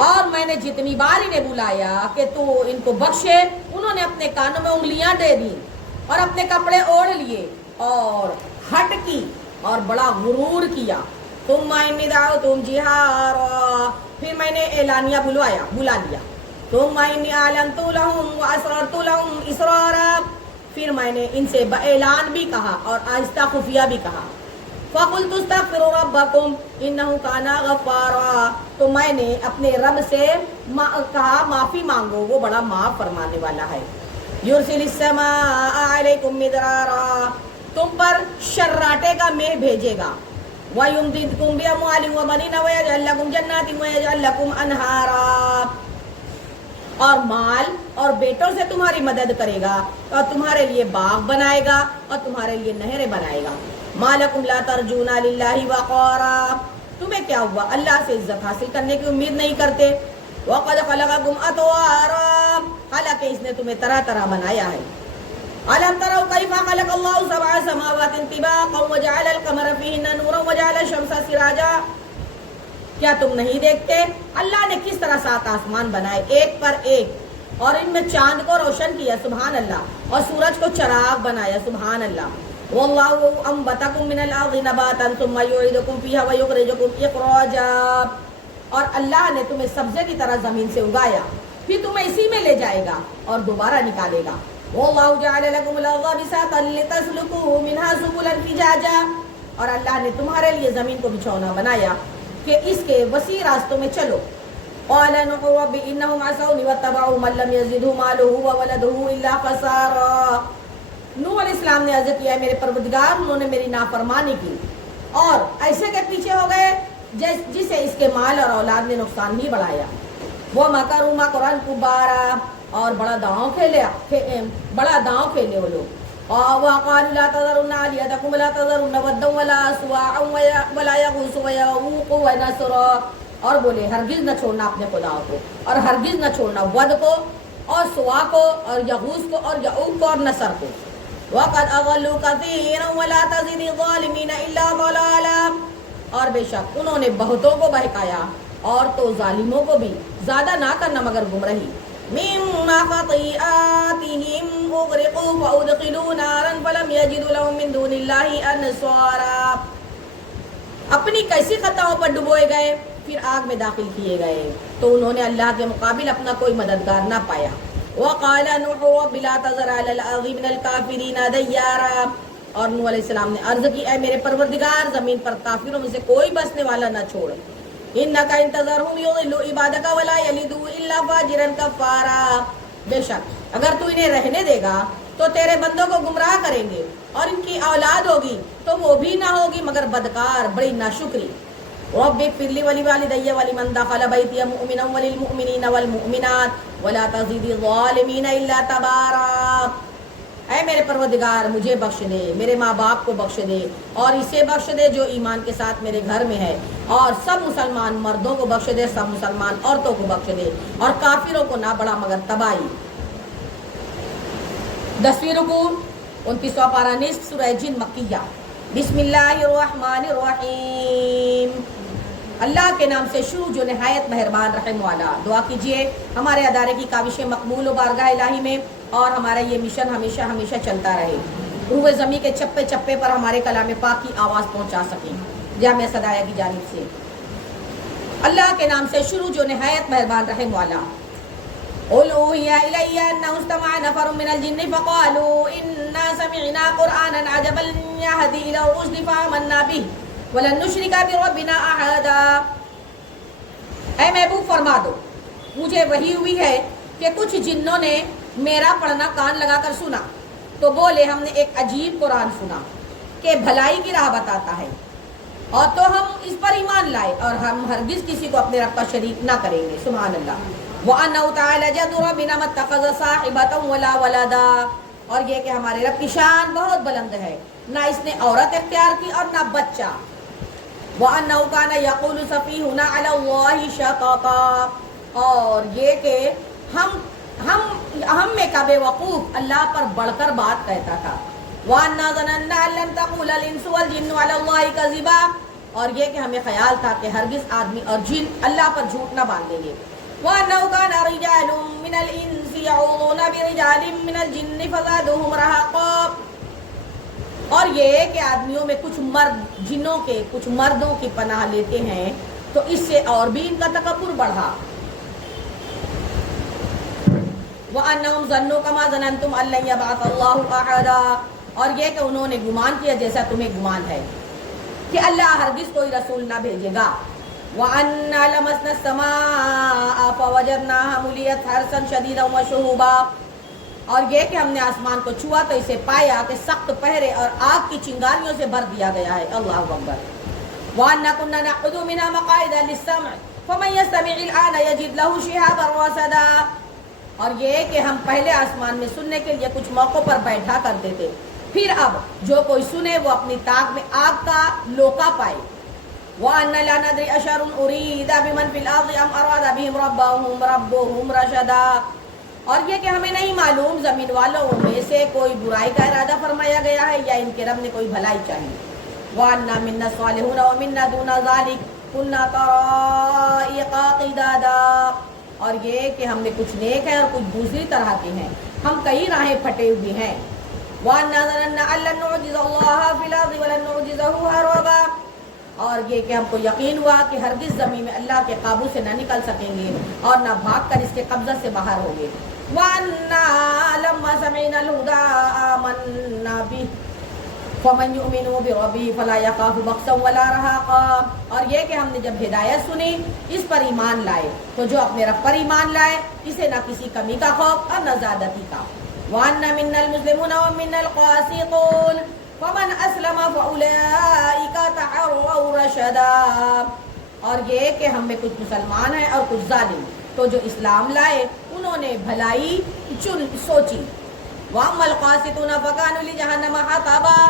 اور میں نے جتنی بار انہیں بلایا کہ تو ان کو بخشے، انہوں نے اپنے کانوں میں انگلیاں دے دی اور اپنے کپڑے اوڑھ لیے اور ہٹ کی اور بڑا غرور کیا. ثم انی دعوتہم جہارا، پھر میں نے اعلانیہ بلا لیا. ثم انی اعلنت لہم واسررت لہم اسرارا، پھر میں نے ان سے اعلان بھی کہا اور آہستہ خفیہ بھی کہا. فَقُلْتُ اسْتَغْفِرُوا رَبَّكُمْ إِنَّهُ كَانَ غَفَّارًا، تو میں نے اپنے رب سے کہا معافی مانگو، وہ بڑا معاف فرمانے والا ہے. يُرْسِلِ السَّمَاءَ عَلَيْكُمْ مِدْرَارًا، تم پر شراٹے کا مہ بھیجے گا. وَيُمْدِدْكُمْ بِأَمْوَالٍ وَبَنِينَ وَيَجْعَلْ لَكُمْ جَنَّاتٍ وَيَجْعَلْ لَكُمْ أَنْهَارًا، اور مال اور بیٹوں سے تمہاری مدد کرے گا اور تمہارے لیے باغ بنائے گا اور تمہارے لیے نہریں بنائے گا. مَا لَكُمْ لَا تَرْجُونَ لِلَّهِ وَقَارًا، تمہیں کیا ہوا اللہ سے عزت حاصل کرنے کی امید نہیں کرتے. وَقَدْ خَلَقَكُمْ أَطْوَارًا، حالانکہ اس نے تمہیں طرح طرح بنایا ہے. أَلَمْ تَرَوْا كَيْفَ خَلَقَ اللَّهُ سَبْعَ سَمَاوَاتٍ طِبَاقًا وَجَعَلَ الْقَمَرَ فِيهِنَّ نُورًا وَجَعَلَ الشَّمْسَ سِرَاجًا، کیا تم نہیں دیکھتے اللہ نے کس طرح 7 آسمان بنائے ایک پر ایک، اور ان میں چاند کو روشن کیا سبحان اللہ، اور سورج کو چراغ بنایا سبحان اللہ. وَاللَّهُ أَنبَتَكُم مِّنَ الْأَرْضِ نَبَاتًا ثُمَّ يُعِيدُكُم فِيهَا وَيُخْرِجُكُم إِخْرَاجًا، اور اللہ نے تمہیں سبزے کی طرح زمین سے اگایا، پھر تمہیں اسی میں لے جائے گا اور دوبارہ نکالے گا. وَاللَّهُ جَعَلَ لَكُمُ الْأَرْضَ بِسَاطًا لِتَسْلُكُوا مِنْهَا سُبُلًا فِجَاجًا، اور اللہ نے تمہارے لیے زمین کو بچھونا بنایا کہ اس کے وسیع راستوں میں چلو. قَالَ نُوحٌ رَبِّ إِنَّهُمْ عَصَوْنِي وَاتَّبَعُوا مَن لَّمْ يَزِدْهُ مَالُهُ وَوَلَدُهُ إِلَّا خَسَارًا. نوح علیہ السلام نے عرض کیا ہے میرے پروردگار انہوں نے میری نافرمانی کی اور ایسے کے پیچھے ہو گئے جسے اس کے مال اور اولاد نے نقصان نہیں بڑھایا. وَمَكَرُوا مَكْرًا كُبَّارًا، اور بڑا داؤں کھیلے وہ لوگ. وَقَالُوا لَا تَذَرُنَّ آلِهَتَكُمْ وَلَا تَذَرُنَّ وَدًّا وَلَا سُوَاعًا وَلَا يَغُوثَ وَيَعُوقَ وَنَسْرًا، اور بولے ہرگز نہ چھوڑنا اپنے خداؤں کو، اور ہرگز نہ چھوڑنا ود کو اور سوا کو اور یغوث کو اور یعوق کو اور نصر کو. وَقَدْ أَضَلُّوا كَثِيرًا وَلَا تَزِدِ الظَّالِمِينَ إِلَّا ضَلَالًا، اور بے شک انہوں نے بہتوں کو بہکایا اور تو ظالموں کو بھی زیادہ نہ کرنا مگر گمراہی. مِمَّا خَطِيئَاتِهِمْ أُغْرِقُوا فَأُدْخِلُوا نَارًا فَلَمْ يَجِدُوا لَهُم مِّن دُونِ اللَّهِ أَنصَارًا، اپنی کیسی خطاؤں پر ڈبوئے گئے پھر آگ میں داخل کیے گئے تو انہوں نے اللہ کے مقابل اپنا کوئی مددگار نہ پایا. وَقَالَ نُوحٌ رَبِّ لَا تَذَرْ عَلَى الْأَرْضِ مِنَ الْكَافِرِينَ دَيَّارًا، اور نوح علیہ السلام نے عرض کی اے میرے پروردگار زمین پر کافروں میں سے کوئی بسنے والا نہ چھوڑ. إِنَّكَ إِن تَذَرْهُمْ يُضِلُّوا عِبَادَكَ وَلَا يَلِدُوا إِلَّا فَاجِرًا كَفَّارًا، بے شک اگر تو انہیں رہنے دے گا تو تیرے بندوں کو گمراہ کریں گے اور ان کی اولاد ہوگی تو وہ بھی نہ ہوگی مگر بدکار بڑی ناشکری. رَبِّ اغْفِرْ لِي وَلِوَالِدَيَّ وَلِمَن دَخَلَ بَيْتِيَ مُؤْمِنًا وَلِلْمُؤْمِنِينَ وَالْمُؤْمِنَاتِ وَلَا تَزِدِ الظَّالِمِينَ إِلَّا تَبَارًا، اے میرے پروردگار مجھے بخش دے، میرے ماں باپ کو بخش دے اور اسے بخش دے جو ایمان کے ساتھ میرے گھر میں ہے، اور سب مسلمان مردوں کو بخش دے، سب مسلمان عورتوں کو بخش دے، اور کافروں کو نہ بڑھا مگر تباہی. 10ویں رکوع 29واں پارہ نصف سورہ جن مکیہ. بسم اللہ الرحمن الرحیم، اللہ کے نام سے شروع جو نہایت مہربان رحم والا. دعا کیجیے ہمارے ادارے کی کاوشیں مقبول و بارگاہ الہی میں، اور ہمارا یہ مشن ہمیشہ ہمیشہ چلتا رہے، روح زمین کے چپے چپے پر ہمارے کلام پاک کی آواز پہنچا سکیں. جامعہ صدایہ کی جانب سے اللہ کے نام سے شروع جو نہایت مہربان رحم والا. قُلْ أُوحِيَ إِلَيَّ أَنَّهُ اسْتَمَعَ نَفَرٌ مِّنَ الْجِنِّ فَقَالُوا إِنَّا سَمِعْنَا قُرْآنًا عَجَبًا يَهْدِي إِلَى الرُّشْدِ فَآمَنَّا بِهِ وَلَن نُّشْرِكَ بِرَبِّنَا أَحَدًا. اے محبوب فرما دو مجھے وحی ہوئی ہے کہ کچھ جنوں نے میرا پڑھنا کان لگا کر سنا تو بولے ہم نے ایک عجیب قرآن سنا کہ بھلائی کی راہ بتاتا ہے، اور تو ہم اس پر ایمان لائے اور ہم ہرگز کسی کو اپنے رب کا شریک نہ کریں گے. سبحان اللہ. وَأَنَّهُ تَعَالَى جَدُّ رَبِّنَا مَا اتَّخَذَ صَاحِبَةً وَلَا وَلَدًا، اور یہ کہ ہمارے رب کی شان بہت بلند ہے، نہ اس نے عورت اختیار کی اور نہ بچہ. وَأَنَّهُ كَانَ يَقُولُ سَفِيهُنَا عَلَى اللَّهِ شَطَطًا، اور یہ کہ ہم میں کا بے وقوف اللہ پر بڑھ کر بات کہتا تھا. وَأَنَّا ظَنَنَّا أَن لَّن تَقُولَ الْإِنسُ وَالْجِنُّ عَلَى اللَّهِ كَذِبًا، اور یہ کہ ہمیں خیال تھا کہ ہرگز آدمی اور جن اللہ پر جھوٹ نہ باندھیں گے. وَأَنَّهُ كَانَ رِجَالٌ مِّنَ الْإِنسِ يَعُوذُونَ بِرِجَالٍ مِّنَ الْجِنِّ فَزَادُوهُمْ رَهَقًا، اور یہ کہ آدمیوں میں کچھ مرد جنوں کے کچھ مردوں کی پناہ لیتے ہیں تو اس سے اور بھی ان کا تکبر بڑھا. وَأَنَّهُمْ ظَنُّوا كَمَا ظَنَنْتُمْ أَن لَّن يَبْعَثَ اللَّهُ أَحَدًا. اور یہ کہ انہوں نے گمان کیا جیسا تمہیں گمان ہے کہ اللہ ہرگز کوئی رسول نہ بھیجے گا. وَأَنَّا لَمَسْنَا السَّمَاءَ فَوَجَدْنَاهَا مُلِئَتْ حَرْسًا شَدِيدًا وَشُهُبًا. اور یہ کہ ہم نے آسمان کو چھوا تو اسے پایا کہ سخت پہرے اور آگ کی چنگاریوں سے بھر دیا گیا ہے. اللہ اکبر. وَأَنَّا كُنَّا نَقْعُدُ مِنْهَا مَقَاعِدَ لِلسَّمْعِ فَمَن يَسْتَمِعِ الْآنَ يَجِدْ لَهُ شِهَابًا رَّصَدًا. اور یہ کہ ہم پہلے آسمان میں سننے کے لیے کچھ موقعوں پر بیٹھا کرتے تھے، پھر اب جو کوئی سنے وہ اپنی طاق میں آگ کا لوکا پائے. وَأَنَّا لَا نَدْرِي أَشَرٌ أُرِيدَ بِمَنْ فِي الْأَرْضِ أَمْ أَرَادَ بِهِمْ رَبُّهُمْ رَشَدًا. اور یہ کہ ہمیں نہیں معلوم زمین والوں میں سے کوئی برائی کا ارادہ فرمایا گیا ہے یا ان کے رب نے کوئی بھلائی چاہی. وَأَنَّا مِنَّا الصَّالِحُونَ وَمِنَّا دُونَ ذَلِكَ كُنَّا طَرَائِقَ قِدَادًا. اور یہ کہ ہم نے کچھ نیک ہیں اور کچھ دوسری طرح کے ہیں، ہم کئی راہیں پھٹے ہوئے ہیں. وَأَنَّا ظَنَنَّا أَن لَّن نُّعْجِزَ اللَّهَ فِي الْأَرْضِ وَلَن نُّعْجِزَهُ هَرَبًا. اور یہ کہ ہم کو یقین ہوا کہ ہرگز زمین میں اللہ کے قابو سے نہ نکل سکیں گے اور نہ بھاگ کر اس کے قبضہ سے باہر ہوں گے. وَأَنَّا لَمَّا سَمِعْنَا الْهُدَىٰ آمَنَّا بِهِ فَمَن يُؤْمِنُ بِرَبِّهِ فَلَا يَخَافُ بَخْسًا وَلَا رَهَقًا. اور یہ کہ ہم نے جب ہدایت سنی اس پر ایمان لائے تو جو اپنے رب پر ایمان لائے اسے نہ کسی کمی کا خوف اور نہ زیادتی کا. وَأَنَّا مِنَّا الْمُسْلِمُونَ وَمِنَّا الْقَاسِطُونَ فَمَنْ أَسْلَمَ فَأُولَٰئِكَ تَحَرَّوْا رَشَدًا. اور یہ کہ ہم میں کچھ مسلمان ہیں اور کچھ ظالم، تو جو اسلام لائے انہوں نے بھلائی سوچی. وَأَمَّا الْقَاسِطُونَ فَكَانُوا لِجَهَنَّمَ حَطَبًا.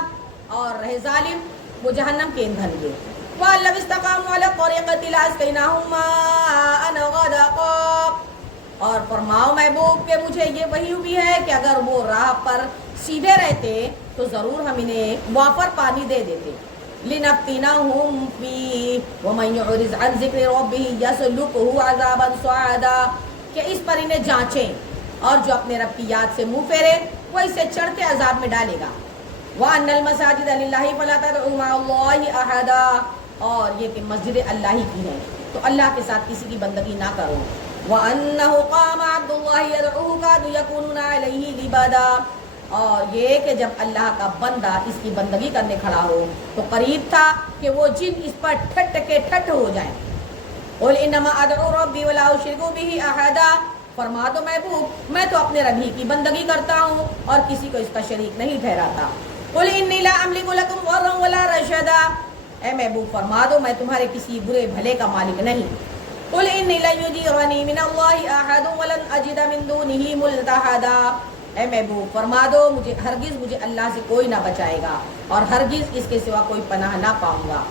اور رہے ظالم وہ جہنم کے ایندھن ہوئے. وَأَن لَّوِ اسْتَقَامُوا عَلَى الطَّرِيقَةِ لَأَسْقَيْنَاهُم مَّاءً غَدَقًا. اور فرماؤ محبوب کہ مجھے یہ وحی ہوئی ہے کہ اگر وہ راہ پر سیدھے رہتے تو ضرور ہم انہیں وافر پانی دے دیتے. لِنَفْتِنَهُمْ فِيهِ وَمَن يُعْرِضْ عَن ذِكْرِ رَبِّهِ يَسْلُكْهُ عَذَابًا صَعَدًا. کہ اس پر انہیں جانچیں اور جو اپنے رب کی یاد سے منہ پھیرے وہ اسے چڑھتے عذاب میں ڈالے گا. وَأَنَّ الْمَسَاجِدَ لِلَّهِ فَلَا تَدْعُوا مَعَ اللَّهِ أَحَدًا. اور یہ کہ مسجد اللہ ہی کی ہے تو اللہ کے ساتھ کسی کی بندگی نہ کرو. وَأَنَّهُ قَامَ عَبْدُ اللَّهِ يَدْعُوهُ كَادُوا يَكُونُونَ عَلَيْهِ لِبَدًا. اور یہ کہ جب اللہ کا بندہ اس کی بندگی کرنے کھڑا ہو تو قریب تھا کہ وہ جن اس پر ٹھٹ کے ٹھٹ ہو جائیں. قُلْ إِنَّمَا أَدْعُو رَبِّي وَلَا أُشْرِكُ بِهِ أَحَدًا. فرما دو محبوب میں تو اپنے رب ہی کی بندگی کرتا ہوں اور کسی کو اس کا شریک نہیں ٹھہراتا. قُلْ إِنِّي لَا أَمْلِكُ لَكُمْ ضَرًّا وَلَا رَشَدًا. اے محبوب فرما دو میں تمہارے کسی برے بھلے کا مالک نہیں. قُلْ إِنِّي لَن يُجِيرَنِي مِنَ اللَّهِ أَحَدٌ وَلَنْ أَجِدَ مِن دُونِهِ مُلْتَحَدًا. اے محبوب فرما دو ہرگز مجھے اللہ سے کوئی نہ بچائے گا اور ہرگز اس کے سوا کوئی پناہ نہ پاؤں گا.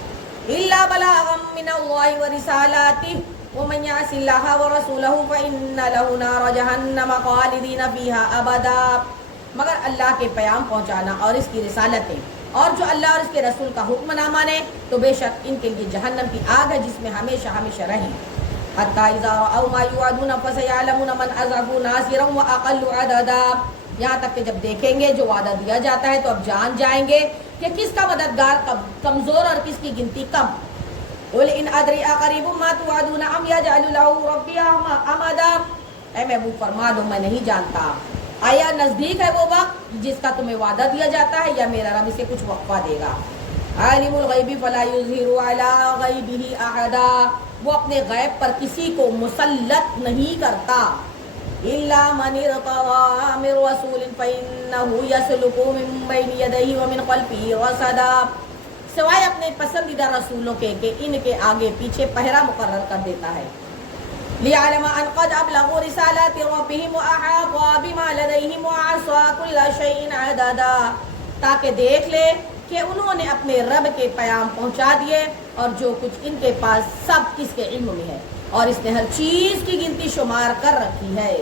إِلَّا بَلَاغًا مِّنَ اللَّهِ وَرِسَالَاتِهِ وَمَن يَعْصِ اللَّهَ وَرَسُولَهُ فَإِنَّ لَهُ نَارَ جَهَنَّمَ خَالِدِينَ فِيهَا أَبَدًا. مگر اللہ کے پیام پہنچانا اور اس کی رسالتیں اور جو اللہ اور اس کے رسول کا حکم نہ مانے تو بے شک ان کے لیے جہنم کی آگ ہے جس میں ہمیشہ ہمیشہ رہیں. حتیٰ اذا رأوا ما يوعدون فسيعلمون من أضعف ناصرا وأقل عددا. یہاں تک کہ جب دیکھیں گے جو وعدہ دیا جاتا ہے تو اب جان جائیں گے کہ کس کا مددگار کمزور اور کس کی گنتی کم. قُلْ إِنْ أَدْرِي أَقَرِيبٌ مَا تُوعَدُونَ أَمْ يَجْعَلُ لَهُ رَبِّي أَمَدًا. اے محبوب فرما دو میں نہیں جانتا آیا نزدیک ہے وہ وقت جس کا تمہیں وعدہ دیا جاتا ہے یا میرا رب اسے کچھ وقفہ دے گا. عالم الغیب فلا یظہر علی غیبہ احدا. وہ اپنے غیب پر کسی کو مسلط نہیں کرتا. الا من ارتضى من رسول فانه يسلك من بين يديه ومن خلفه رصدا. سوائے اپنے پسندیدہ رسولوں کے کہ ان کے آگے پیچھے پہرا مقرر کر دیتا ہے. لِيَعْلَمَ أَنْ قَدْ أَبْلَغُوا رِسَالَاتِ رَبِّهِمْ وَأَحَاطَ بِمَا لَدَيْهِمْ وَأَحْصَىٰ كُلَّ شَيْءٍ عَدَدًا. تاکہ دیکھ لے کہ انہوں نے اپنے رب کے پیام پہنچا دیے اور جو کچھ ان کے پاس سب اس کے علم میں ہے اور اس نے ہر چیز کی گنتی شمار کر رکھی ہے.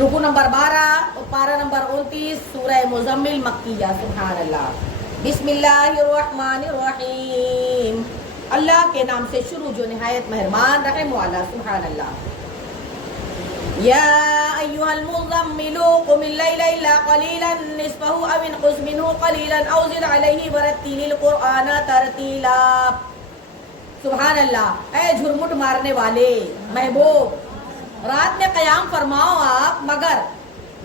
رکوع نمبر 12 اور پارہ نمبر 29 سورہ مزمل مکیہ. سبحان اللہ. بسم اللہ الرحمن الرحیم. اللہ کے نام سے شروع جو نہایت مہربان رحم والا. سبحان اللہ. یا ایھا المزمل الليل قم الليل إلا قليلا نصفه أو انقص منه قليلا أو زد عليه ورتل القرآن ترتیلا. سبحان اللہ. اے جھرمٹ مارنے والے محبوب، رات میں قیام فرماؤ آپ، مگر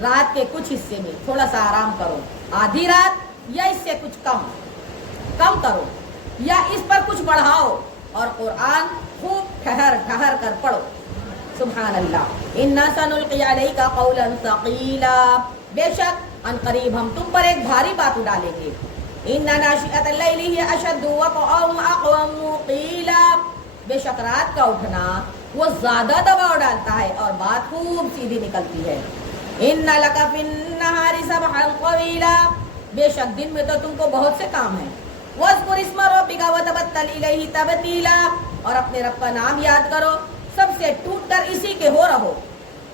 رات کے کچھ حصے میں تھوڑا سا آرام کرو. آدھی رات یا اس سے کچھ کم کرو، یا اس پر کچھ بڑھاؤ، اور قرآن خوب ٹھہر کر پڑھو. سبحان اللہ. اِنَّا سَنُلْقِي عَلَيْكَ قَوْلًا ثَقِيلًا، بے شک ان قریب ہم تم پر ایک بھاری بات ڈالیں گے. اِنَّ نَاشِئَةَ اللَّيْلِ هِيَ أَشَدُّ وَطْئًا وَأَقْوَمُ قِيلًا، بے شک رات کا اٹھنا وہ زیادہ دباؤ ڈالتا ہے اور بات خوب سیدھی نکلتی ہے. اِنَّ لَكَ فِي النَّهَارِ سَبْحًا طَوِيلًا، بے شک دن میں تو تم کو بہت سے کام ہیں. وَاذْكُرِ اسْمَ رَبِّكَ وَتَبَتَّلْ إِلَيْهِ تَبْتِيلًا، اور اپنے رب کا نام یاد کرو، سب سے ٹوٹ کر اسی کے ہو رہو.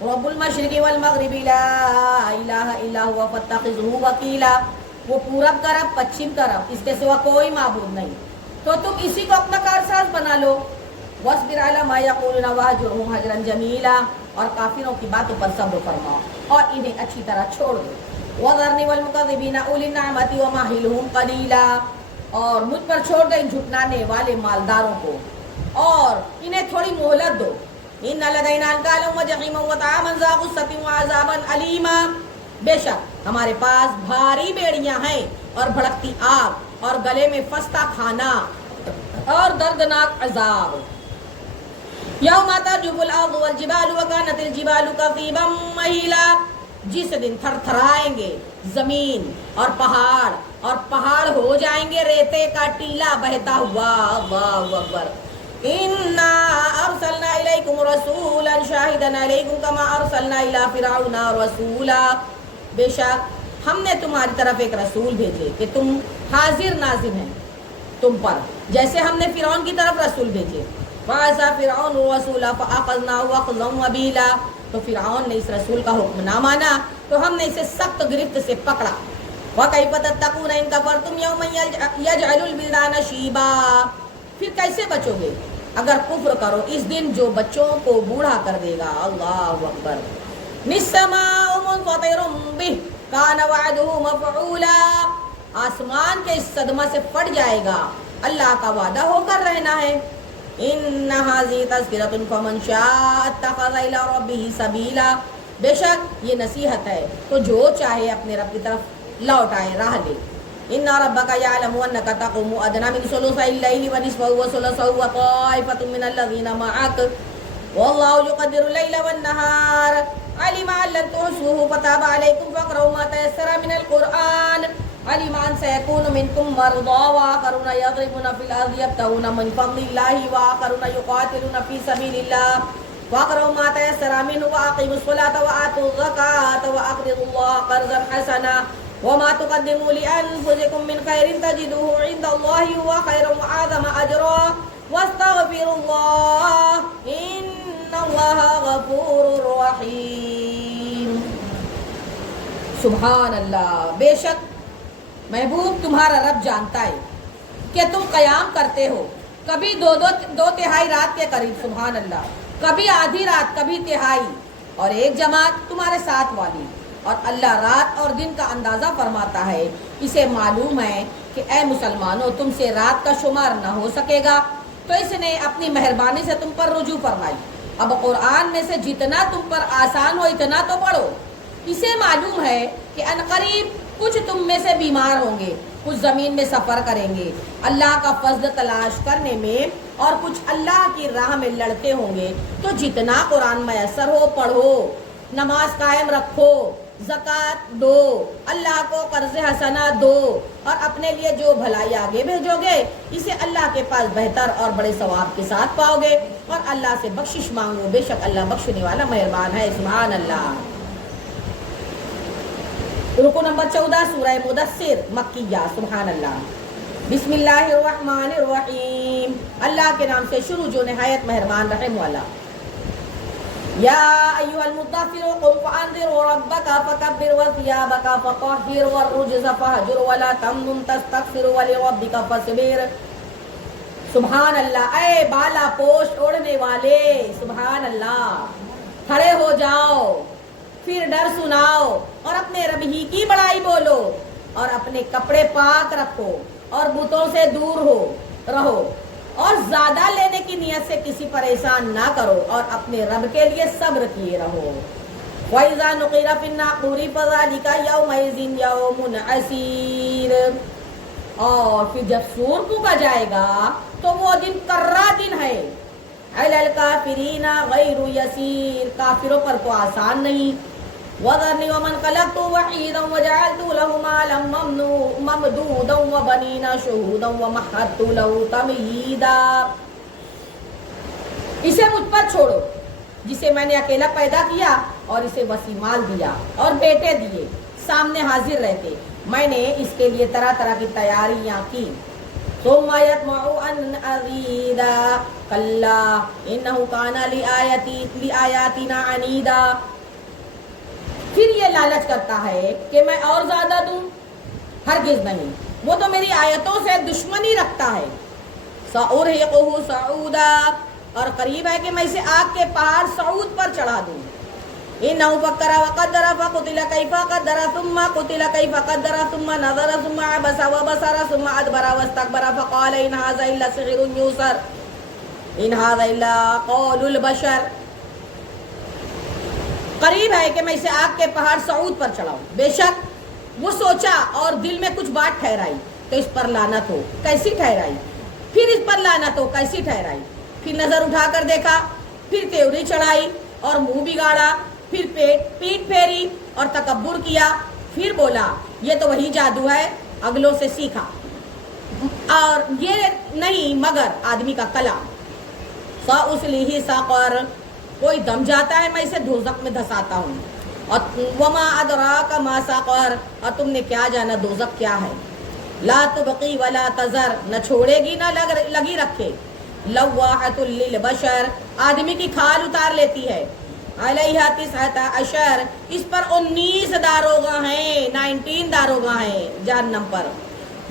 رب المشرق والمغرب لا الہ الا هو فاتخذہ وکیلا، وہ پورب کا رب پچھم کا رب، اس کے سوا کوئی معبود نہیں، تو تم اسی کو اپنا کارساز بنا لو. واصبر علی ما یقولون واہجرہم ہجرا جمیلا، اور کافروں کی باتوں پر صبر فرماؤ اور انہیں اچھی طرح چھوڑ دو. وذرنی والمکذبین اولی النعمۃ ومہلہم قلیلا، اور مجھ پر چھوڑ دو ان جھٹلانے والے مالداروں کو اور انہیں تھوڑی مہلت دو. ان لدینا انکالا وجحیما وطعاما ذا غصۃ وعذابا علیما، بے شک ہمارے پاس بھاری بیڑیاں ہیں اور بھڑکتی آگ اور گلے میں پھنستا کھانا اور دردناک عذاب. یوم ترجف الارض والجبال وکانت الجبال کثیبا مہیلا، جس دن تھر تھرائیں گے زمین اور پہاڑ ہو جائیں گے ریتے کا ٹیلا بہتا ہوا. اللہ اکبر. انا ارسلنا الیکم رسولا شاہدا علیکم کما ارسلنا الی فرعون رسولا، بے شک ہم نے تمہاری طرف ایک رسول بھیجے کہ تم حاضر ناظر ہیں تم پر، جیسے ہم نے فرعون کی طرف رسول بھیجے. فعصى فرعون الرسول فاخذناه اخذا وبیلا، تو فرعون نے اس رسول کا حکم نہ مانا تو ہم نے اسے سخت گرفت سے پکڑا. وَكَيْفَ تَتَّقُونَ إِن كَفَرْتُمْ يَوْمًا يَجْعَلُ الْوِلْدَانَ شِيبًا، پھر کیسے بچو گے اگر کفر کرو اس دن جو بچوں کو بوڑھا کر دے گا. اللہ اکبر. السَّمَاءُ مُنفَطِرٌ بِهِ كَانَ وَعْدُهُ مَفْعُولًا، آسمان کے اس صدمہ سے پھٹ جائے گا، اللہ کا وعدہ ہو کر رہنا ہے. إِنَّ هَذِهِ تَذْكِرَةٌ فَمَنْ شَاءَ اتَّخَذَ إِلَىٰ رَبِّهِ سَبِيلًا، بے شک یہ نصیحت ہے تو جو چاہے اپنے رب کی طرف لوٹ آئے، راہ لے. إِنَّ رَبَّكَ يَعْلَمُ أَنَّكَ تَقُومُ أَدْنَىٰ مِنْ ثُلُثَيِ اللَّيْلِ وَنِصْفَهُ وَثُلُثَهُ وَطَائِفَةٌ مِّنَ الَّذِينَ مَعَكَ وَاللَّهُ يُقَدِّرُ اللَّيْلَ وَالنَّهَارَ عَلِمَ أَن لَّن تُحْصُوهُ فَتَابَ عَلَيْكُمْ فَاقْرَءُوا مَا تَيَسَّرَ مِنَ الْقُرْآنِ عَلِمَ أَن سَيَكُونُ مِنكُم مَّرْضَىٰ وَآخَرُونَ يَضْرِبُونَ فِي الْأَرْضِ يَبْتَغُونَ مِن فَضْلِ اللَّهِ وَآخَرُونَ يُقَاتِلُونَ فِي سَبِيلِ اللَّهِ فَاقْرَءُوا مَا تَيَسَّرَ مِنْهُ وَأَقِيمُوا الصَّلَاةَ وَآتُوا الزَّكَاةَ وَأَقْرِضُوا اللَّهَ قَرْضًا حَسَنًا وَمَا تُقَدِّمُوا لِأَنفُسِكُم مِّن خَيْرٍ تَجِدُوهُ عِندَ اللَّهِ هُوَ خَيْرًا وَأَعْظَمَ أَجْرًا وَاسْتَغْفِرُوا اللَّهَ إِنَّ اللَّهَ غَفُورٌ رَّحِيمٌ. سبحان اللہ. بے شک محبوب تمہارا رب جانتا ہے کہ تم قیام کرتے ہو کبھی دو تہائی رات کے قریب، سبحان اللہ، کبھی آدھی رات، کبھی تہائی، اور ایک جماعت تمہارے ساتھ والی. اور اللہ رات اور دن کا اندازہ فرماتا ہے. اسے معلوم ہے کہ اے مسلمانوں تم سے رات کا شمار نہ ہو سکے گا، تو اس نے اپنی مہربانی سے تم پر رجوع فرمائی. اب قرآن میں سے جتنا تم پر آسان ہو اتنا تو پڑھو. اسے معلوم ہے کہ عنقریب کچھ تم میں سے بیمار ہوں گے، کچھ زمین میں سفر کریں گے اللہ کا فضل تلاش کرنے میں، اور کچھ اللہ کی راہ میں لڑتے ہوں گے. تو جتنا قرآن میسر ہو پڑھو، نماز قائم رکھو، زکوٰۃ دو، اللہ کو قرض حسنہ دو، اور اپنے لیے جو بھلائی آگے بھیجو گے اسے اللہ کے پاس بہتر اور بڑے ثواب کے ساتھ پاؤ گے. اور اللہ سے بخشش مانگو، بے شک اللہ بخشنے والا مہربان ہے. سبحان اللہ. رکو نمبر 14 سورہ مدثر مکیہ. سبحان اللہ. بسم اللہ الرحمن الرحیم، اللہ کے نام سے شروع جو نہایت مہربان رحم والا. یا ایھا المدثر قم فانذر ربک فکبر وثیابک فطہر والرجز فہجر ولا تمنن تستکثر ولربک فاصبر. سبحان اللہ. اے بالا پوش اوڑھنے والے، سبحان اللہ، کھڑے ہو جاؤ، پھر ڈر سناؤ اور اپنے رب ہی کی بڑائی بولو اور اپنے کپڑے پاک رکھو اور بتوں سے دور رہو اور زیادہ لینے کی نیت سے کسی پر احسان نہ کرو اور اپنے رب کے لیے صبر کیے رہو. وَإِذَا نُقِرَ فِي النَّاقُورِ فَذَلِكَ يَوْمَئِذٍ يَوْمٌ عَسِيرٌ. اور پھر جب سور پھونکا جائے گا تو وہ دن کرا دن ہے. عَلَى الْكَافِرِينَ غَيْرُ يَسِيرٌ. کافروں پر تو آسان نہیں. وَذَرْنِي وَمَنْ خَلَقْتُ وَحِيدًا وَجَعَلْتُ لَهُ مَالًا مَمْدُودًا وَبَنِينَ شُهُودًا وَمَهَّدتُّ لَهُ تَمْهِيدًا. اسے مجھ پر چھوڑو جسے میں نے اکیلا پیدا کیا اور اسے وسیع مال دیا اور بیٹے دیے سامنے حاضر رہتے. میں نے اس کے لیے طرح طرح کی تیاریاں کی. ثم يطمع ان ازيد كلا انه كان لآياتنا عنيدا. پھر یہ لالچ کرتا ہے کہ میں اور زیادہ دوں. ہرگز نہیں، وہ تو میری آیتوں سے دشمنی رکھتا ہے. سأرهقه صعودا. اور قریب ہے کہ میں اسے آگ کے پہاڑ صعود پر چڑھا دوں. انه فکر وقدر فقتل كيف قدر ثم قتل كيف قدر ثم نظر ثم عبس وبصر ثم ادبر واستكبر فقال ان هذا الا سحر يؤثر ان هذا الا قول البشر. قریب ہے کہ میں اسے آگ کے پہاڑ صعود پر چڑھاؤں. بے شک وہ سوچا اور دل میں کچھ بات ٹھہرائی تو اس پر لعنت ہو کیسی ٹھہرائی، پھر اس پر لعنت ہو کیسی ٹھہرائی. پھر نظر اٹھا کر دیکھا، پھر تیوری چڑھائی اور منہ بگاڑا، پھر پیٹ پھیری اور تکبر کیا. پھر بولا یہ تو وہی جادو ہے اگلوں سے سیکھا اور یہ نہیں مگر آدمی کا کلام. فَأُصْلِهِ سَقَرَ. کوئی دم جاتا ہے میں اسے دوزخ میں دھساتا ہوں. اور وَمَا أَدْرَاكَ مَا سَقَرَ. اور تم نے کیا جانا دوزخ کیا ہے. لَا تُبْقِي وَلَا تَذَرُ. نہ چھوڑے گی نہ لگی رکھے. لَوَّاحَةٌ لِلْبَشَرِ. آدمی کی کھال اتار لیتی ہے. علیہ 19. اس پر 19 داروغہ ہیں، 19 داروغہ ہیں جہنم پر.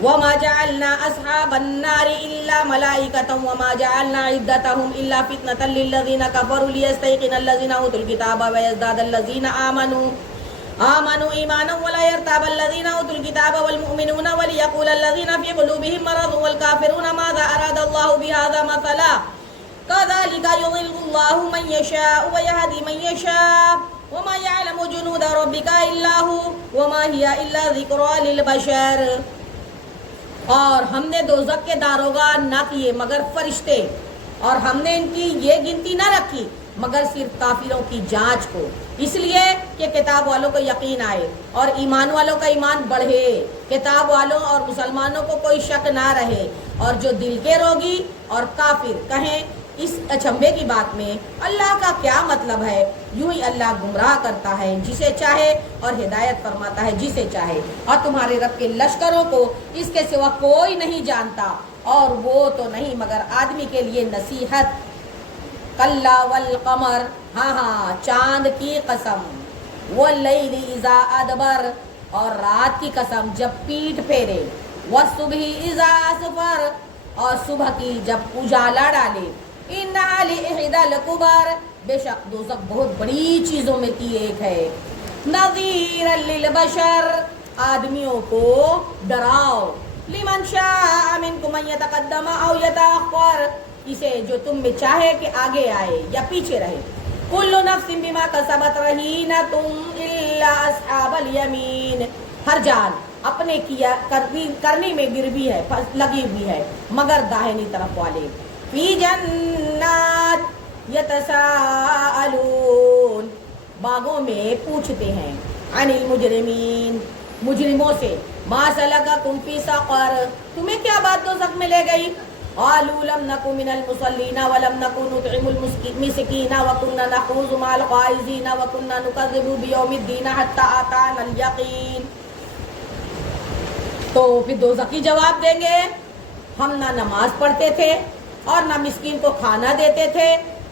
وما جعلنا اصحاب النار الا ملائکۃ وما جعلنا عدتهم الا فتنة للذین کفروا لیستيقن الذین اوتوا الکتاب ویزداد الذین آمنوا ایمانا ولا يرتاب الذین اوتوا الکتاب والمؤمنون وليقول الذین في قلوبهم مرض والکافرون ماذا اراد الله بهذا مثلا كذلك يضل الله من يشاء ويهدي من يشاء وما يعلم جنود ربك الا هو وما هي الا ذكرى للبشر. اور ہم نے دوزخ کے داروغہ نہ کیے مگر فرشتے، اور ہم نے ان کی یہ گنتی نہ رکھی مگر صرف کافروں کی جانچ کو، اس لیے کہ کتاب والوں کو یقین آئے اور ایمان والوں کا ایمان بڑھے، کتاب والوں اور مسلمانوں کو کوئی شک نہ رہے، اور جو دل کے روگی اور کافر کہیں اس اچنبے کی بات میں اللہ کا کیا مطلب ہے. یوں ہی اللہ گمراہ کرتا ہے جسے چاہے اور ہدایت فرماتا ہے جسے چاہے. اور تمہارے رب کے لشکروں کو اس کے سوا کوئی نہیں جانتا، اور وہ تو نہیں مگر آدمی کے لیے نصیحت. کلا والقمر. ہاں چاند کی قسم. واللیل اذا ادبر. اور رات کی قسم جب پیٹ پھیرے. والصبح اذا اسفر. اور صبح کی جب اجالا ڈالے. انہا لإحدى الکبر. بے شک دوزخ بہت بڑی چیزوں میں کی ایک ہے. نذیرا للبشر. آدمیوں کو ڈراؤ. لمن شاء منکم ان یتقدم او یتأخر. اسے جو تم میں چاہے کہ آگے آئے یا پیچھے رہے. کل نفس بما کسبت رہینۃ الا اصحاب الیمین. ہر جان اپنے کیا کرنے میں گروی ہے، لگی ہوئی ہے مگر داہنی طرف والے. فی جنات یتساءلون. باغوں میں پوچھتے ہیں. عن المجرمین. مجرموں سے. ما سلککم فی سقر. تمہیں کیا بات دوزخ میں لے گئی. قالوا لم نک من المصلین ولم نک نطعم المسکین وکنا نخوض مع الخائضین وکنا نکذب بیوم الدین حتی اتانا الیقین. تو پھر دوزخی جواب دیں گے ہم نہ نماز پڑھتے تھے اور نہ مسکین کو کھانا دیتے تھے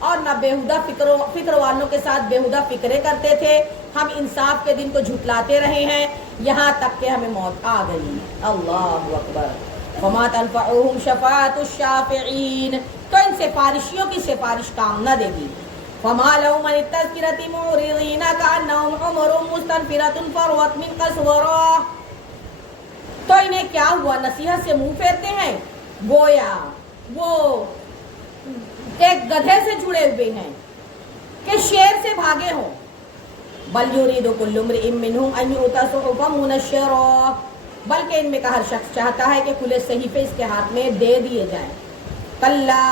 اور نہ بےہودہ فکر والوں کے ساتھ بےہودہ فکریں کرتے تھے. ہم انصاف کے دن کو جھٹلاتے رہے ہیں یہاں تک کہ ہمیں موت آ گئی. اللہ اکبر. فما تنفعهم شفاعۃ الشافعین. تو ان سفارشیوں کی سفارش کام نہ دے گی. فما لهم عن التذکرة معرضین کأنهم حمر مستنفرة فرت من قسورة. تو انہیں کیا ہوا؟ نصیحت سے منہ پھیرتے ہیں گویا وہ ایک گدھے سے جڑے ہوئے ہیں کہ شیر سے بھاگے ہوں. بل یرید کل امرئ منهم ان یؤتی صحفا منشرا، بلکہ ان میں کا ہر شخص چاہتا ہے کہ کھلے صحیفے اس کے ہاتھ میں دے دیے جائیں. کلا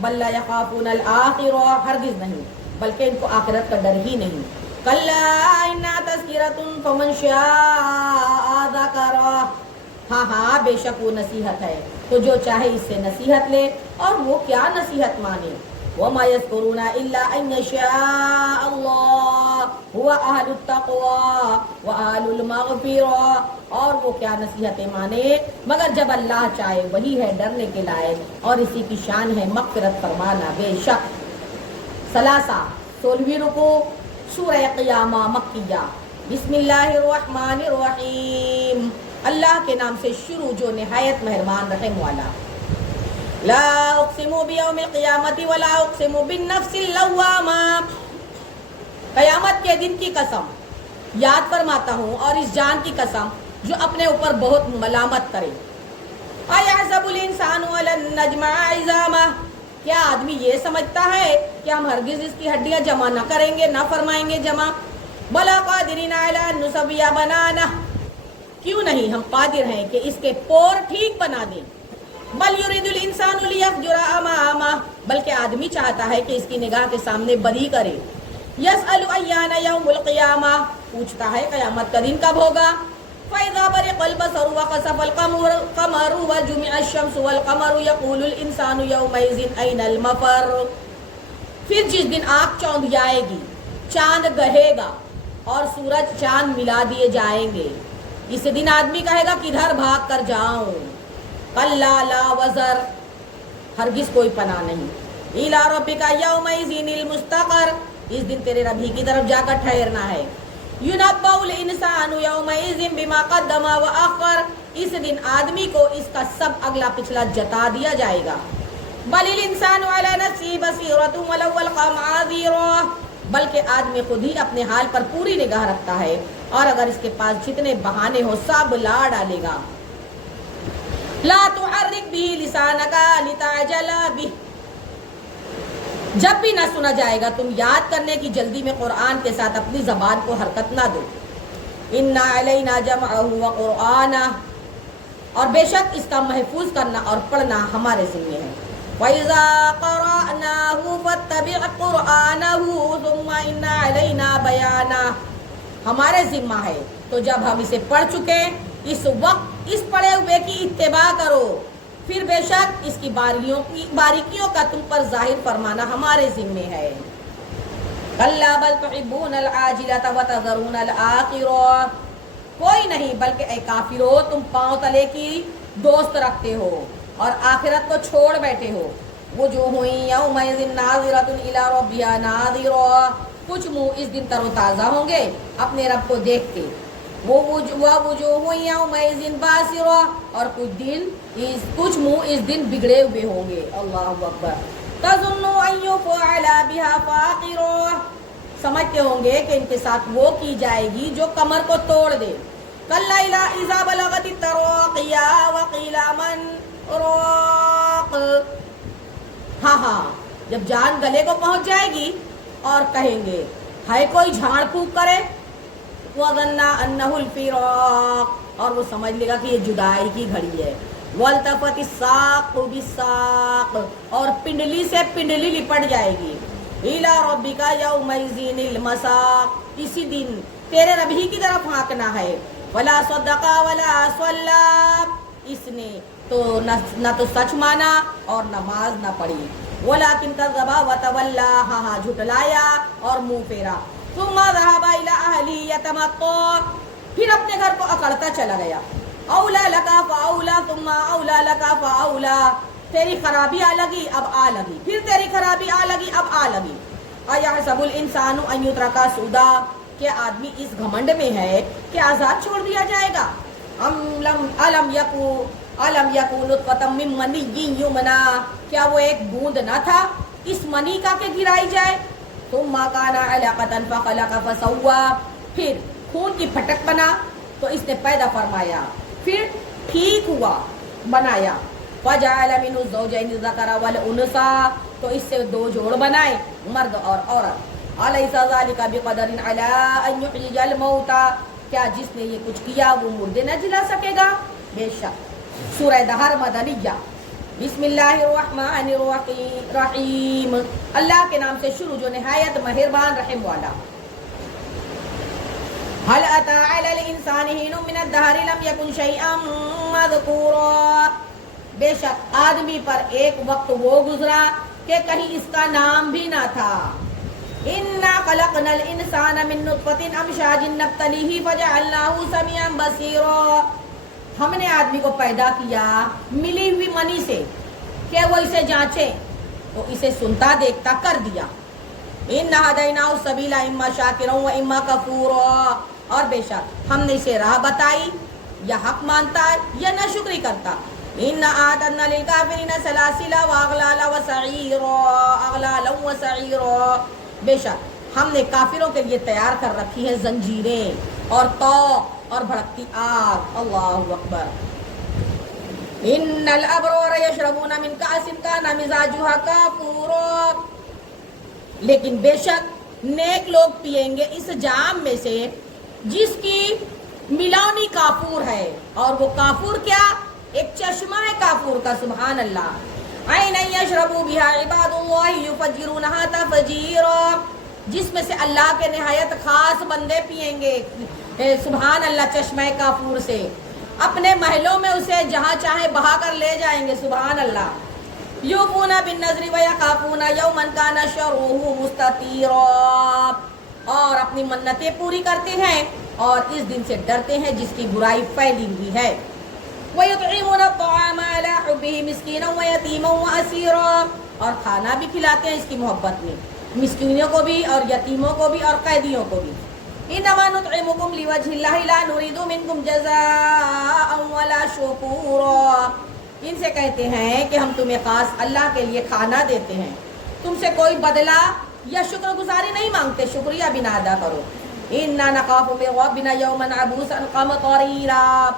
بل لا یخافون الآخرہ، ہرگز نہیں، بلکہ ان کو آخرت کا ڈر ہی نہیں. کلا انہا تذکرۃ فمن شاء ذکرہ، ہاں ہاں بے شک وہ نصیحت ہے تو جو چاہے اس سے نصیحت لے، اور وہ کیا نصیحت مانے. وما يذكرون الا ان يشاء الله هو اهل التقوى واهل المغفرة، اور وہ کیا نصیحتیں مانے مگر جب اللہ چاہے، وہی ہے ڈرنے کے لائق اور اسی کی شان ہے مغفرت فرمانا. بے شک. ثلاثہ 16ویں رکوع سورہ قیامہ مکیہ. بسم اللہ الرحمن الرحیم، اللہ کے نام سے شروع جو نہایت مہربان رحم والا. لا اقسم بیوم القیامت ولا اقسم بالنفس اللوامہ، قیامت کے دن کی قسم یاد فرماتا ہوں اور اس جان کی قسم جو اپنے اوپر بہت ملامت کرے. ایحسب الانسان لن نجمع عظامہ، کیا آدمی یہ سمجھتا ہے کہ ہم ہرگز اس کی ہڈیاں جمع نہ کریں گے، نہ فرمائیں گے جمع. بلا قادرین علی ان نسوی بنانہ، کیوں نہیں ہم قادر ہیں کہ اس کے پور ٹھیک بنا دیں. بل یرید الانسان لیفجر امامہ، بلکہ آدمی چاہتا ہے کہ اس کی نگاہ کے سامنے بدی کرے. یسأل ایان یوم القیامہ، پوچھتا ہے قیامت کا دن کب ہوگا. فاذا برق البصر وخسف القمر وجمع الشمس والقمر یقول الانسان یومئذ این المفر، پھر جس دن آنکھ چوند جائے گی، چاند گہے گا اور سورج چاند ملا دیے جائیں گے، اس دن آدمی کہے گا کدھر بھاگ کر جاؤں. کلا لا وزر، ہرگز کوئی پناہ نہیں. الی ربک یومئذ المستقر، اس دن تیرے رب ہی کی طرف جا کر ٹھہرنا ہے. ینبأ الانسان یومئذ بما قدم واخر، اس دن آدمی کو اس کا سب اگلا پچھلا جتا دیا جائے گا. بل الانسان علی نفسہ بصیرۃ ولو القی معاذیرہ، بلکہ آدمی خود ہی اپنے حال پر پوری نگاہ رکھتا ہے اور اگر اس کے پاس جتنے بہانے ہو سب لا ڈالے گا. لا تحرک به لسانک لتعجل به، جب بھی نہ سنا جائے گا تم یاد کرنے کی جلدی میں قرآن کے ساتھ اپنی زبان کو حرکت نہ دو. انا علینا جمعہ وقرآنہ، اور بے شک اس کا محفوظ کرنا اور پڑھنا ہمارے ذمہ ہے. وَإِذَا قَرَأْنَاهُ فَاتَّبِعْ قُرْآنَهُ ثُمَّ إِنَّ عَلَيْنَا بَيَانَهُ، ہمارے ذمہ ہے تو جب ہم اسے پڑھ چکے اس وقت اس پڑھے ہوئے کی اتباع کرو، پھر بے شک اس کی باریکیوں کا تم پر ظاہر فرمانا ہمارے ذمہ ہے. کلا بل تحبون العاجلۃ وتذرون الآخرۃ، کوئی نہیں بلکہ اے کافرو تم پاؤں تلے کی دوست رکھتے ہو اور آخرت کو چھوڑ بیٹھے ہو. وجوہ یومئذ ناظرۃ الی ربہا ناظرہ، کچھ منہ اس دن تر و تازہ ہوں گے اپنے رب کو دیکھ کے. وجوہ یومئذ باسرہ، اور کچھ منہ اس دن بگڑے ہوئے ہوں گے. اللہ اکبر. تظن ان یفعل بها فاقرہ، سمجھتے ہوں گے کہ ان کے ساتھ وہ کی جائے گی جو کمر کو توڑ دے. کلا اذا بلغت التراقی وقیل من راق، ہاں ہاں جب جان گلے کو پہنچ جائے گی اور کہیں گے ہے کوئی جھاڑ پھونک کرے. وَظَنَّ أَنَّهُ الْفِرَاقُ، اور وہ سمجھ لے گا کہ یہ جدائی کی گھڑی ہے. وَالْتَفَتِ السَّاقُ بِالسَّاقِ، اور پنڈلی سے پنڈلی لپٹ جائے گی. إِلَى رَبِّكَ يَوْمَئِذٍ الْمَسَاقُ، اسی دن تیرے رب ہی کی طرف ہانکنا ہے. وَلَا صَدَّقَ وَلَا صَلَّى، اس نے تو نہ تو سچ مانا اور نماز نہ پڑھی. وَلَكِنْ كَذَّبَ وَتَوَلَّى، ہاں ہاں جھٹلایا اور منہ پھیرا. ثم ذهب الى اهله يتمطى، پھر اپنے گھر کو اکڑتا چلا گیا. اولا لگا فاولا ثم اولا لگا فاولا، تیری خرابی آ لگی اب آ لگی، پھر تیری خرابی آ لگی اب آ لگی. ایحسب الانسان ان یترک سدی، کہ آدمی اس گھمنڈ میں ہے کہ آزاد چھوڑ دیا جائے گا. الم یکن نطفۃ من منی یمنی، کیا وہ ایک بوند نہ تھا اس منی کا کہ گرائی جائے. ثم كان علقة فخلق فسوى، پھر خون کی پھٹک بنا تو اس نے پیدا فرمایا، پھر ٹھیک ہوا بنایا، فجعل منه الزوجين الذكر والانثى، تو اس سے دو جوڑ بنائے، مرد اور عورت۔ الیس ذلک بقدر علی ان یحیی الموتى، کیا جس نے یہ کچھ کیا وہ مردے نہ جلا سکے گا؟ بے شک۔ سورہ دہر مدنیہ۔ بسم اللہ الرحمن الرحیم، اللہ کے نام سے شروع جو نہایت مہربان رحم والا۔ هل اتى على الانسان حين من الدهر لم يكن شيئا مذكورا، بے شک آدمی پر ایک وقت وہ گزرا کہ کہیں اس کا نام بھی نہ تھا۔ انا خلقنا الانسان من نطفة امشاج نبتليه فجعلناه سميعا بصيرا، ہم نے آدمی کو پیدا کیا ملی ہوئی منی سے کہ وہ اسے جانچے تو اسے سنتا دیکھتا کر دیا۔ انا هديناه السبيل اما شاكرا واما كفورا، اور بے شک ہم نے اسے راہ بتائی، یا حق مانتا ہے یا نہ شکری کرتا۔ انا اعتدنا للكافرين سلاسل واغلالا وسعيرا، بے شک ہم نے کافروں کے لیے تیار کر رکھی ہیں زنجیریں اور طوق اور بھڑکتی آگ۔ اللہ اکبر۔ ان الابرار يشربون من كأس كان مزاجها كافورا، لیکن بے شک نیک لوگ پیئیں گے اس جام میں سے جس کی ملاونی کافور ہے، اور وہ کافور کیا؟ ایک چشمہ ہے کافور کا، سبحان اللہ۔ عینا یشرب بها عباد اللہ یفجرونها تفجیرا، جس میں سے اللہ کے نہایت خاص بندے پیئیں گے، سبحان اللہ، چشمہ کافور سے، اپنے محلوں میں اسے جہاں چاہے بہا کر لے جائیں گے، سبحان اللہ۔ یوفون بالنذر ویخافون یوما کان شرہ مستطیرا، اور اپنی منتیں پوری کرتے ہیں اور اس دن سے ڈرتے ہیں جس کی برائی پھیلی ہوئی ہے۔ وَيُطْعِمُونَ الطَّعَامَ عَلَىٰ حُبِّهِ مِسْكِينًا وَيَتِيمًا وَأَسِيرًا، اور کھانا بھی کھلاتے ہیں اس کی محبت میں، مسکینوں کو بھی اور یتیموں کو بھی اور قیدیوں کو بھی۔ إِنَّمَا نُطْعِمُكُمْ لِوَجْهِ اللَّهِ لَا نُرِيدُ مِنكُمْ جَزَاءً وَلَا شُكُورًا، ان سے کہتے ہیں کہ ہم تمہیں خاص اللہ کے لیے کھانا دیتے ہیں، تم سے کوئی بدلہ یا شکر گزاری نہیں مانگتے، شکریہ بھی نہ ادا کرو۔ إِنَّا نَخَافُ مِن رَّبِّنَا يَوْمًا عَبُوسًا قَمْطَرِيرًا،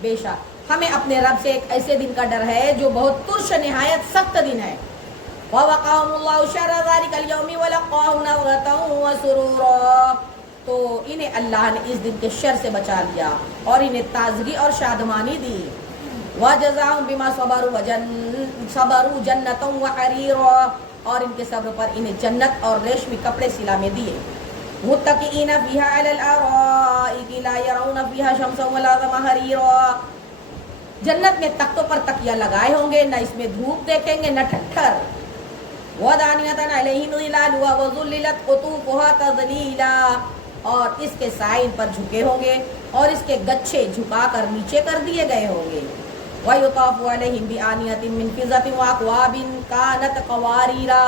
بے شک ہمیں اپنے رب سے ایک ایسے دن کا ڈر ہے جو بہت ترش نہایت سخت دن ہے۔ وَوَقَاهُمُ اللَّهُ شَرَّ ذَلِكَ الْيَوْمِ وَلَقَّاهُمْ نَضْرَةً وَسُرُورًا، تو انہیں اللہ نے اس دن کے شر سے بچا لیا اور انہیں تازگی اور شادمانی دی۔ وَجَزَاهُمْ بِمَا صَبَرُوا جَنَّةً وَحَرِيرًا، اور ان کے صبر پر انہیں جنت اور ریشمی کپڑے سلا میں دیے۔ مُتَّكِئِينَ فِيهَا عَلَى الْأَرَائِكِ لَا يَرَوْنَ فِيهَا شَمْسًا وَلَا زَمْهَرِيرًا، جنت میں تختوں پر تکیہ لگائے ہوں گے، نہ اس میں دھوپ دیکھیں گے نہ ٹھٹھر۔ وَدَانِيَةً عَلَيْهِمْ ظِلَالُهَا وَذُلِّلَتْ قُطُوفُهَا تَذْلِيلًا، اور اس کے سائے ان پر جھکے ہوں گے اور اس کے گچھے جھکا کر نیچے کر دیے گئے ہوں گے۔ وَيُطَافُ عَلَيْهِمْ بِآنِيَةٍ مِّن فِضَّةٍ وَأَكْوَابٍ كَانَتْ قَوَارِيرًا،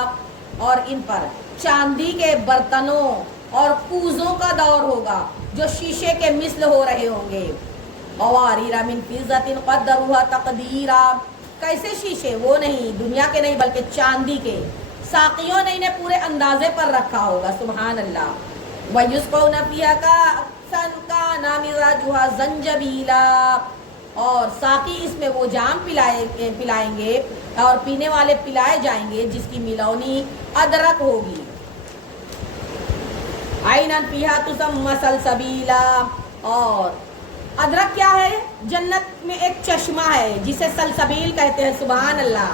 اور ان پر چاندی کے برتنوں اور کوزوں کا دور ہوگا جو شیشے کے مثل ہو رہے ہوں گے۔ قواریر من فضة قدروها تقدیرا، کیسے شیشے؟ وہ نہیں دنیا کے نہیں بلکہ چاندی کے، ساقیوں نے انہیں پورے اندازے پر رکھا ہوگا، سبحان اللہ۔ وَيُسْقَوْنَ فِيهَا كَأْسًا كَانَ مِزَاجُهَا زَنْجَبِيلًا، اور ساقی اس میں وہ جام پلائیں گے اور پینے والے پلائے جائیں گے جس کی ملونی ادرک ہوگی۔ عَيْنًا فِيهَا تُسَمَّى سَلْسَبِيلًا، اور ادرک کیا ہے؟ جنت میں ایک چشمہ ہے جسے سلسبیل کہتے ہیں، سبحان اللہ۔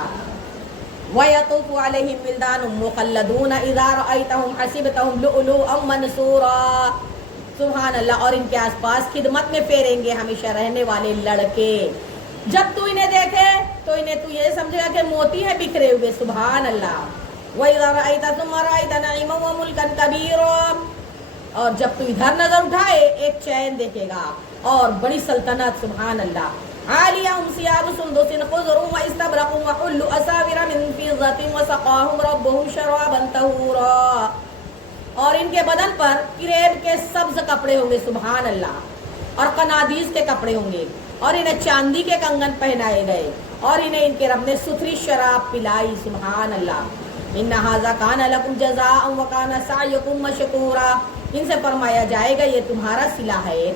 وَيَطُوفُ عَلَيْهِمْ وِلْدَانٌ مُّخَلَّدُونَ إِذَا رَأَيْتَهُمْ حَسِبْتَهُمْ لُؤْلُؤًا مَّنثُورًا، سبحان اللہ، اور ان کے آس پاس خدمت میں پھیریں گے ہمیشہ رہنے والے لڑکے، جب تو انہیں دیکھے تو انہیں تو یہ سمجھے گا کہ موتی ہیں بکھرے ہوئے، سبحان اللہ۔ وَإِذَا رَأَيْتَ ثُمَّ رَأَيْتَ نَعِيمًا وَمُلْكًا كَبِيرًا، اور جب تو ادھر نظر اٹھائے ایک چین دیکھے گا اور بڑی سلطنت، سبحان اللہ۔ عَالِيَهُمْ ثِيَابُ سُنْدُسٍ خُضْرٌ وَإِسْتَبْرَقٌ وَحُلُّوا أَسَاوِرَ مِن فِضَّةٍ وَسَقَاهُمْ رَبُّهُمْ شَرَابًا طَهُورًا، اور ان کے بدن پر کریب کے سبز کپڑے ہوں گے، سبحان اللہ، اور قنادیس کے کپڑے ہوں گے، اور انہیں چاندی کے کنگن پہنائے گئے، اور انہیں ان کے رب نے ستھری شراب پلائی، سبحان اللہ۔ ان ھذا کان لکم جزاء وکان سعیکم مشکورا، ان سے فرمایا جائے گا یہ تمہارا صلہ ہے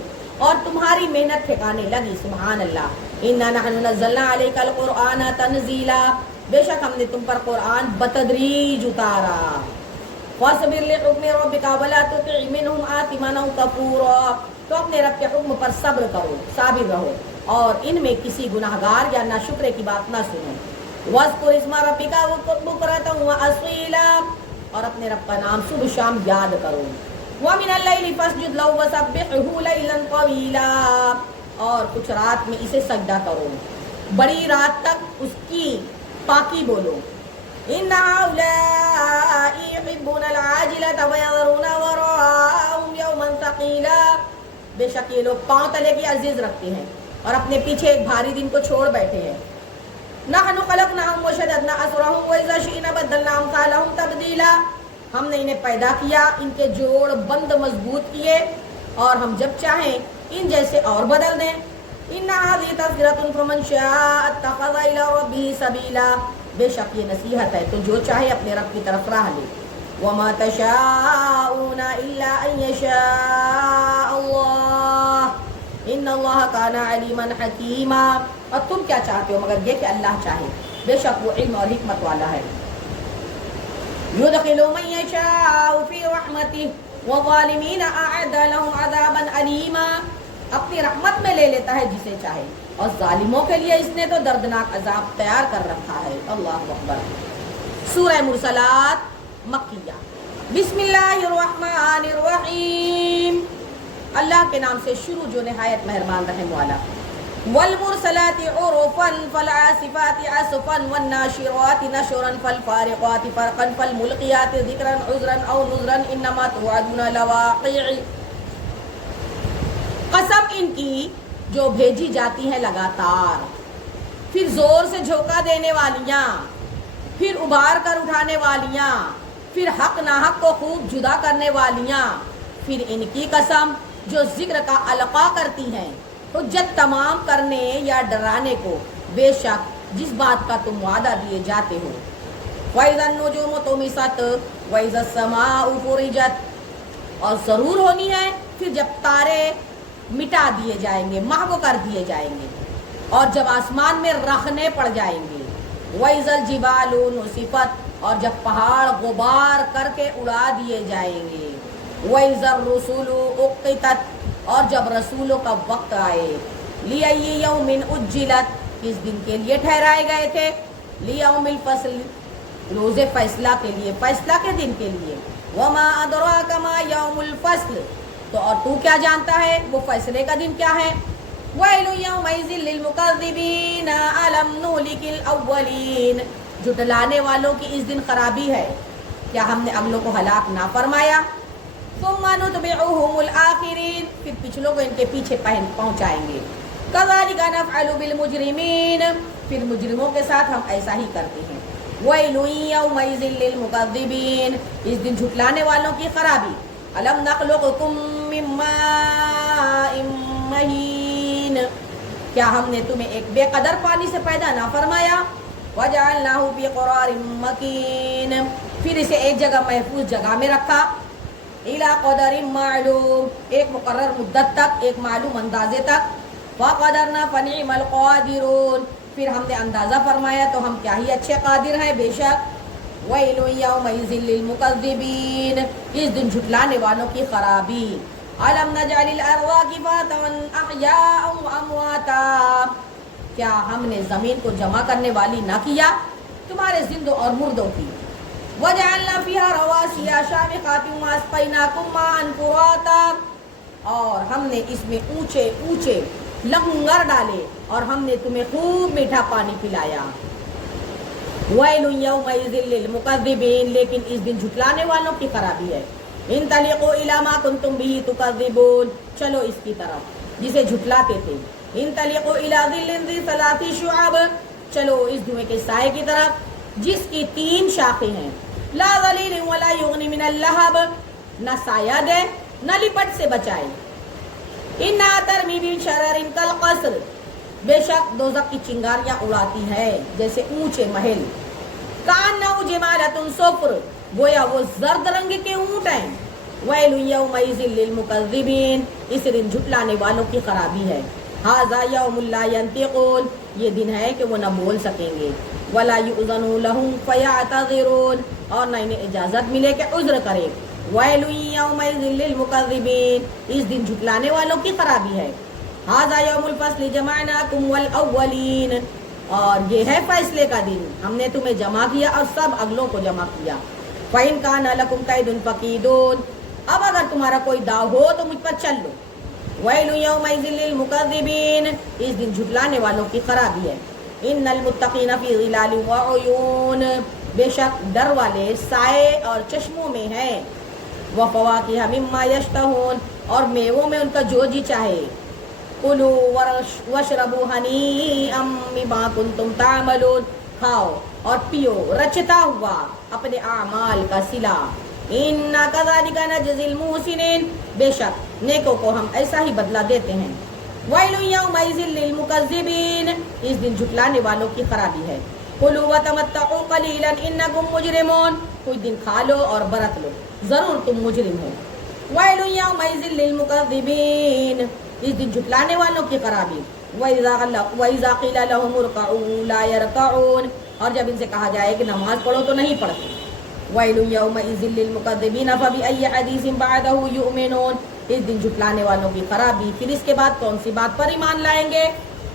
اور تمہاری محنت ٹھکانے لگی. سبحان اللہ. انا نحن نزلنا علیک القرآن تنزیلا، بے شک ہم نے تم پر قرآن بتدریج اتارا. فاصبر لحکم ربک ولا تطع منهم آثما او کفورا، تو اپنے رب کے حکم پر صبر کرو، صابر رہو اور ان میں کسی گناہگار یا ناشکرے کی بات نہ سنو. واذکر اسم ربک بکرۃ واصیلا، اور اپنے رب کا نام صبح شام یاد کرو. ومن اللیل فاسجد لہ وسبحہ لیلا طویلا، اور کچھ رات میں اسے سجدہ کرو، بڑی رات تک اس کی پاکی بولو. ان هؤلاء يحبون العاجلة ويذرون وراءهم يوما ثقيلا، بے شک یہ لوگ پاؤں تلے کی عزیز رکھتے ہیں اور اپنے پیچھے ایک بھاری دن کو چھوڑ بیٹھے ہیں. نحن خلقناهم وشددنا اسرهم واذا شئنا بدلنا امثالهم تبدیلا، ہم نے انہیں پیدا کیا، ان کے جوڑ بند مضبوط کیے اور ہم جب چاہیں ان جیسے اور بدل دیں. ان هذه تذکرۃ فمن شاء اتخذ الى ربه سبیلا، بے شک یہ نصیحت ہے تو جو چاہے اپنے رب کی طرف راہ لے. وما تشاءون الا ان يشاء الله ان الله كان عليما حكيما، اور تم کیا چاہتے ہو مگر یہ کہ اللہ چاہے، بے شک وہ علم اور حکمت والا ہے. يدخل من يشاء في رحمته والظالمين اعد لهم عذابا اليما، اپنی رحمت میں لے لیتا ہے جسے چاہے اور ظالموں کے لیے اس نے تو دردناک عذاب تیار کر رکھا ہے. اللہ اکبر. سورہ مرسلات مکیہ. بسم اللہ الرحمن الرحیم، اللہ کے نام سے شروع جو نہایت مہربان رحم والا. والمرسلات عرفا فالعاصفات عصفا والناشرات نشرا فالفارقات فرقا فالملقيات ذکرا عذرا او نذرا انما توعدون لواقع. قسم ان کی جو بھیجی جاتی ہیں لگاتار، پھر زور سے جھونکا دینے والیاں، پھر ابھار کر اٹھانے والیاں، پھر حق ناحق کو خوب جدا کرنے والیاں، پھر ان کی قسم جو ذکر کا القاء کرتی ہیں حجت تمام کرنے یا ڈرانے کو، بے شک جس بات کا تم وعدہ دیے جاتے ہو. وَإِذَا النُّجُومُ طُمِسَتْ وَإِذَا السَّمَاءُ فُرِجَتْ، اور ضرور ہونی ہے پھر جب تارے مٹا دیے جائیں گے، محو کر دیے جائیں گے، اور جب آسمان میں رخنے پڑ جائیں گے. وَإِذَا الْجِبَالُ نُسِفَتْ، اور جب پہاڑ غبار کر کے اڑا دیے جائیں گے. وَإِذَا الرُّسُلُ أُقِّتَتْ، اور جب رسولوں کا وقت آئے. لِأَيِّ يَوْمٍ أُجِّلَتْ، کس دن کے لیے ٹھہرائے گئے تھے. لِيَوْمِ الْفَصْلِ، روز فیصلہ کے لیے، فیصلہ کے دن کے لیے. وَمَا أَدْرَاكَ مَا يَوْمُ الْفَصْلِ، تو اور تو کیا جانتا ہے وہ فیصلے کا دن کیا ہے. وَيْلٌ يَوْمَئِذٍ لِّلْمُكَذِّبِينَ أَلَمْ نُهْلِكِ الْأَوَّلِينَ، جھٹلانے والوں کی اس دن خرابی ہے، کیا ہم نے اگلوں کو ہلاک نہ فرمایا. ثُمَّ نُتْبِعُهُمُ الْآخِرِينَ، پھر پچھلوں کو ان کے پیچھے پہنچائیں گے. كَذَلِكَ نَفْعَلُ بِالْمُجْرِمِينَ، پھر مجرموں کے ساتھ ہم ایسا ہی کرتے ہیں. وَيْلٌ يَوْمَئِذٍ لِّلْمُكَذِّبِينَ، اس دن جھٹلانے والوں کی خرابی. أَلَمْ نَخْلُقكُم مِّن مَّاءٍ مَّهِينٍ، کیا ہم نے تمہیں ایک بے قدر پانی سے پیدا نہ فرمایا. وَجَعَلْنَاهُ فِي قَرَارٍ مَّكِينٍ، پھر اسے ایک جگہ محفوظ جگہ میں رکھا. إِلَىٰ قَدَرٍ مَّعْلُومٍ، ایک مقرر مدت تک، ایک معلوم اندازے تک. وَقَدَرْنَا فَنِعْمَ الْقَادِرُونَ، پھر ہم نے اندازہ فرمایا تو ہم کیا ہی اچھے قادر ہیں بے شک. وَيْلٌ يَوْمَئِذٍ لِّلْمُكَذِّبِينَ، اس دن جھٹلانے والوں کی خرابی. أَلَمْ نَجْعَلِ الْأَرْضَ كِفَاتًا أَحْيَاءً وَأَمْوَاتًا، کیا ہم نے زمین کو جمع کرنے والی نہ کیا تمہارے زندوں اور مردوں کی. وَجَعَلْنَا فِيهَا رَوَاسِيَ شَامِخَاتٍ وَأَسْقَيْنَاكُم مَّاءً فُرَاتًا، اور ہم نے اس میں اونچے اونچے لنگر ڈالے اور ہم نے تمہیں خوب میٹھا پانی پلایا. وَيْلٌ يَوْمَئِذٍ لِّلْمُكَذِّبِينَ، لیکن اس دن جھٹلانے والوں کی خرابی ہے. انطلقوا إِلَىٰ مَا كُنتُم بِهِ تُكَذِّبُونَ، چلو اس کی طرف جسے جھٹلاتے تھے. انطلقوا إِلَىٰ ظِلٍّ ذِي ثَلَاثِ شُعَبٍ، چلو اس دھوئیں کے سائے کی طرف جس کی 3 شاخیں ہیں. لَا ظَلِيلٍ وَلَا يُغْنِ مِنَ اللَّهَبِ، نہ سایہ دے نہ لپٹ سے بچائے. إِنَّهَا تَرْمِي بِشَرَرٍ كَالْقَصْرِ، بے شک دوزخ کی چنگاریاں اڑاتی ہے جیسے اونچے محل. کانہو جمالۃ صفر، گویا وہ زرد رنگ کے اونٹ ہیں۔ ویل یومئذ للمکذبین، اس دن جھٹلانے والوں کی خرابی ہے۔ ھذا یوم لا ینطقون، یہ دن ہے کہ وہ نہ بول سکیں گے۔ ولا یؤذن لهم فیعتذرون، اور نہ انہیں اجازت ملے کہ عذر کرے۔ ویل یومئذ للمکذبین، اس دن جھٹلانے والوں کی خرابی ہے۔ ھذا یوم الفصل جمعناکم والاولین، اور یہ ہے فیصلے کا دن، ہم نے تمہیں جمع کیا اور سب اگلوں کو جمع کیا۔ فَإِن كَانَ لَكُمْ كَيْدٌ فَكِيدُونِ، اب اگر تمہارا کوئی داؤ ہو تو مجھ پر چل لو۔ وَيْلٌ يَوْمَئِذٍ لِّلْمُكَذِّبِينَ، اس دن جھٹلانے والوں کی خرابی ہے۔ إِنَّ الْمُتَّقِينَ فِي ظِلَالٍ وَعُيُونٍ، بے شک ڈر والے سائے اور چشموں میں ہیں۔ وَفَوَاكِهَ مِمَّا يَشْتَهُونَ، اور میووں میں ان کا جو جی چاہے۔ کُلُوا وَاشْرَبُوا هَنِيئًا بِمَا كُنتُمْ تَعْمَلُونَ، کھاؤ اور پیو رچتا ہوا اپنے اعمال کا صلہ۔ اِنَّا كَذَلِكَ نَجْزِي الْمُحْسِنِينَ، بے شک نیکوں کو ہم ایسا ہی بدلہ دیتے ہیں۔ وَيْلٌ يَوْمَئِذٍ لِّلْمُكَذِّبِينَ، اس دن جھٹلانے والوں کی خرابی ہے۔ كُلُوا وَتَمَتَّعُوا قَلِيلًا إِنَّكُمْ مُجْرِمُونَ، کچھ دن کھا لو اور برت لو، ضرور تم مجرم ہو۔ وَيْلٌ يَوْمَئِذٍ لِّلْمُكَذِّبِينَ، اس دن جھٹلانے والوں کی خرابی۔ وَإِذَا قِيلَ لَهُمُ ارْكَعُوا لَا يَرْكَعُونَ، اور جب ان سے کہا جائے کہ نماز پڑھو تو نہیں پڑھتے۔ وَيْلٌ يَوْمَئِذٍ لِّلْمُكَذِّبِينَ فَبِأَيِّ حَدِيثٍ بَعْدَهُ يُؤْمِنُونَ، اس دن جھٹلانے والوں کی خرابی، پھر اس کے بعد کون سی بات پر ایمان لائیں گے؟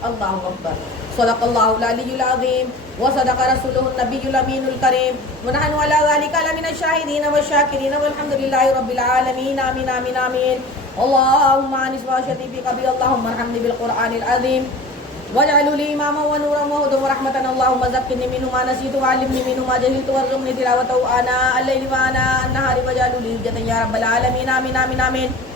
اللہ اکبر۔ صدق اللہ العلی العظیم وصدق رسولہ النبی الامین الکریم ونحن علی ذلک لمن الشاہدین والشاکرین والحمد للہ رب العالمین، آمین آمین آمین۔ اللہم آنس واشتی فی قبری، اللہم ارحمنی بالقرآن العظیم واجعلوا لي اماما ونورا وهدى ورحمة، اللهم ذكرني منه ما نسيت وعلمني منه ما جهلت وارزقني تلاوته آناء الليل وآناء النهار واجعله لي حجة يا رب العالمين، آمين آمين آمين۔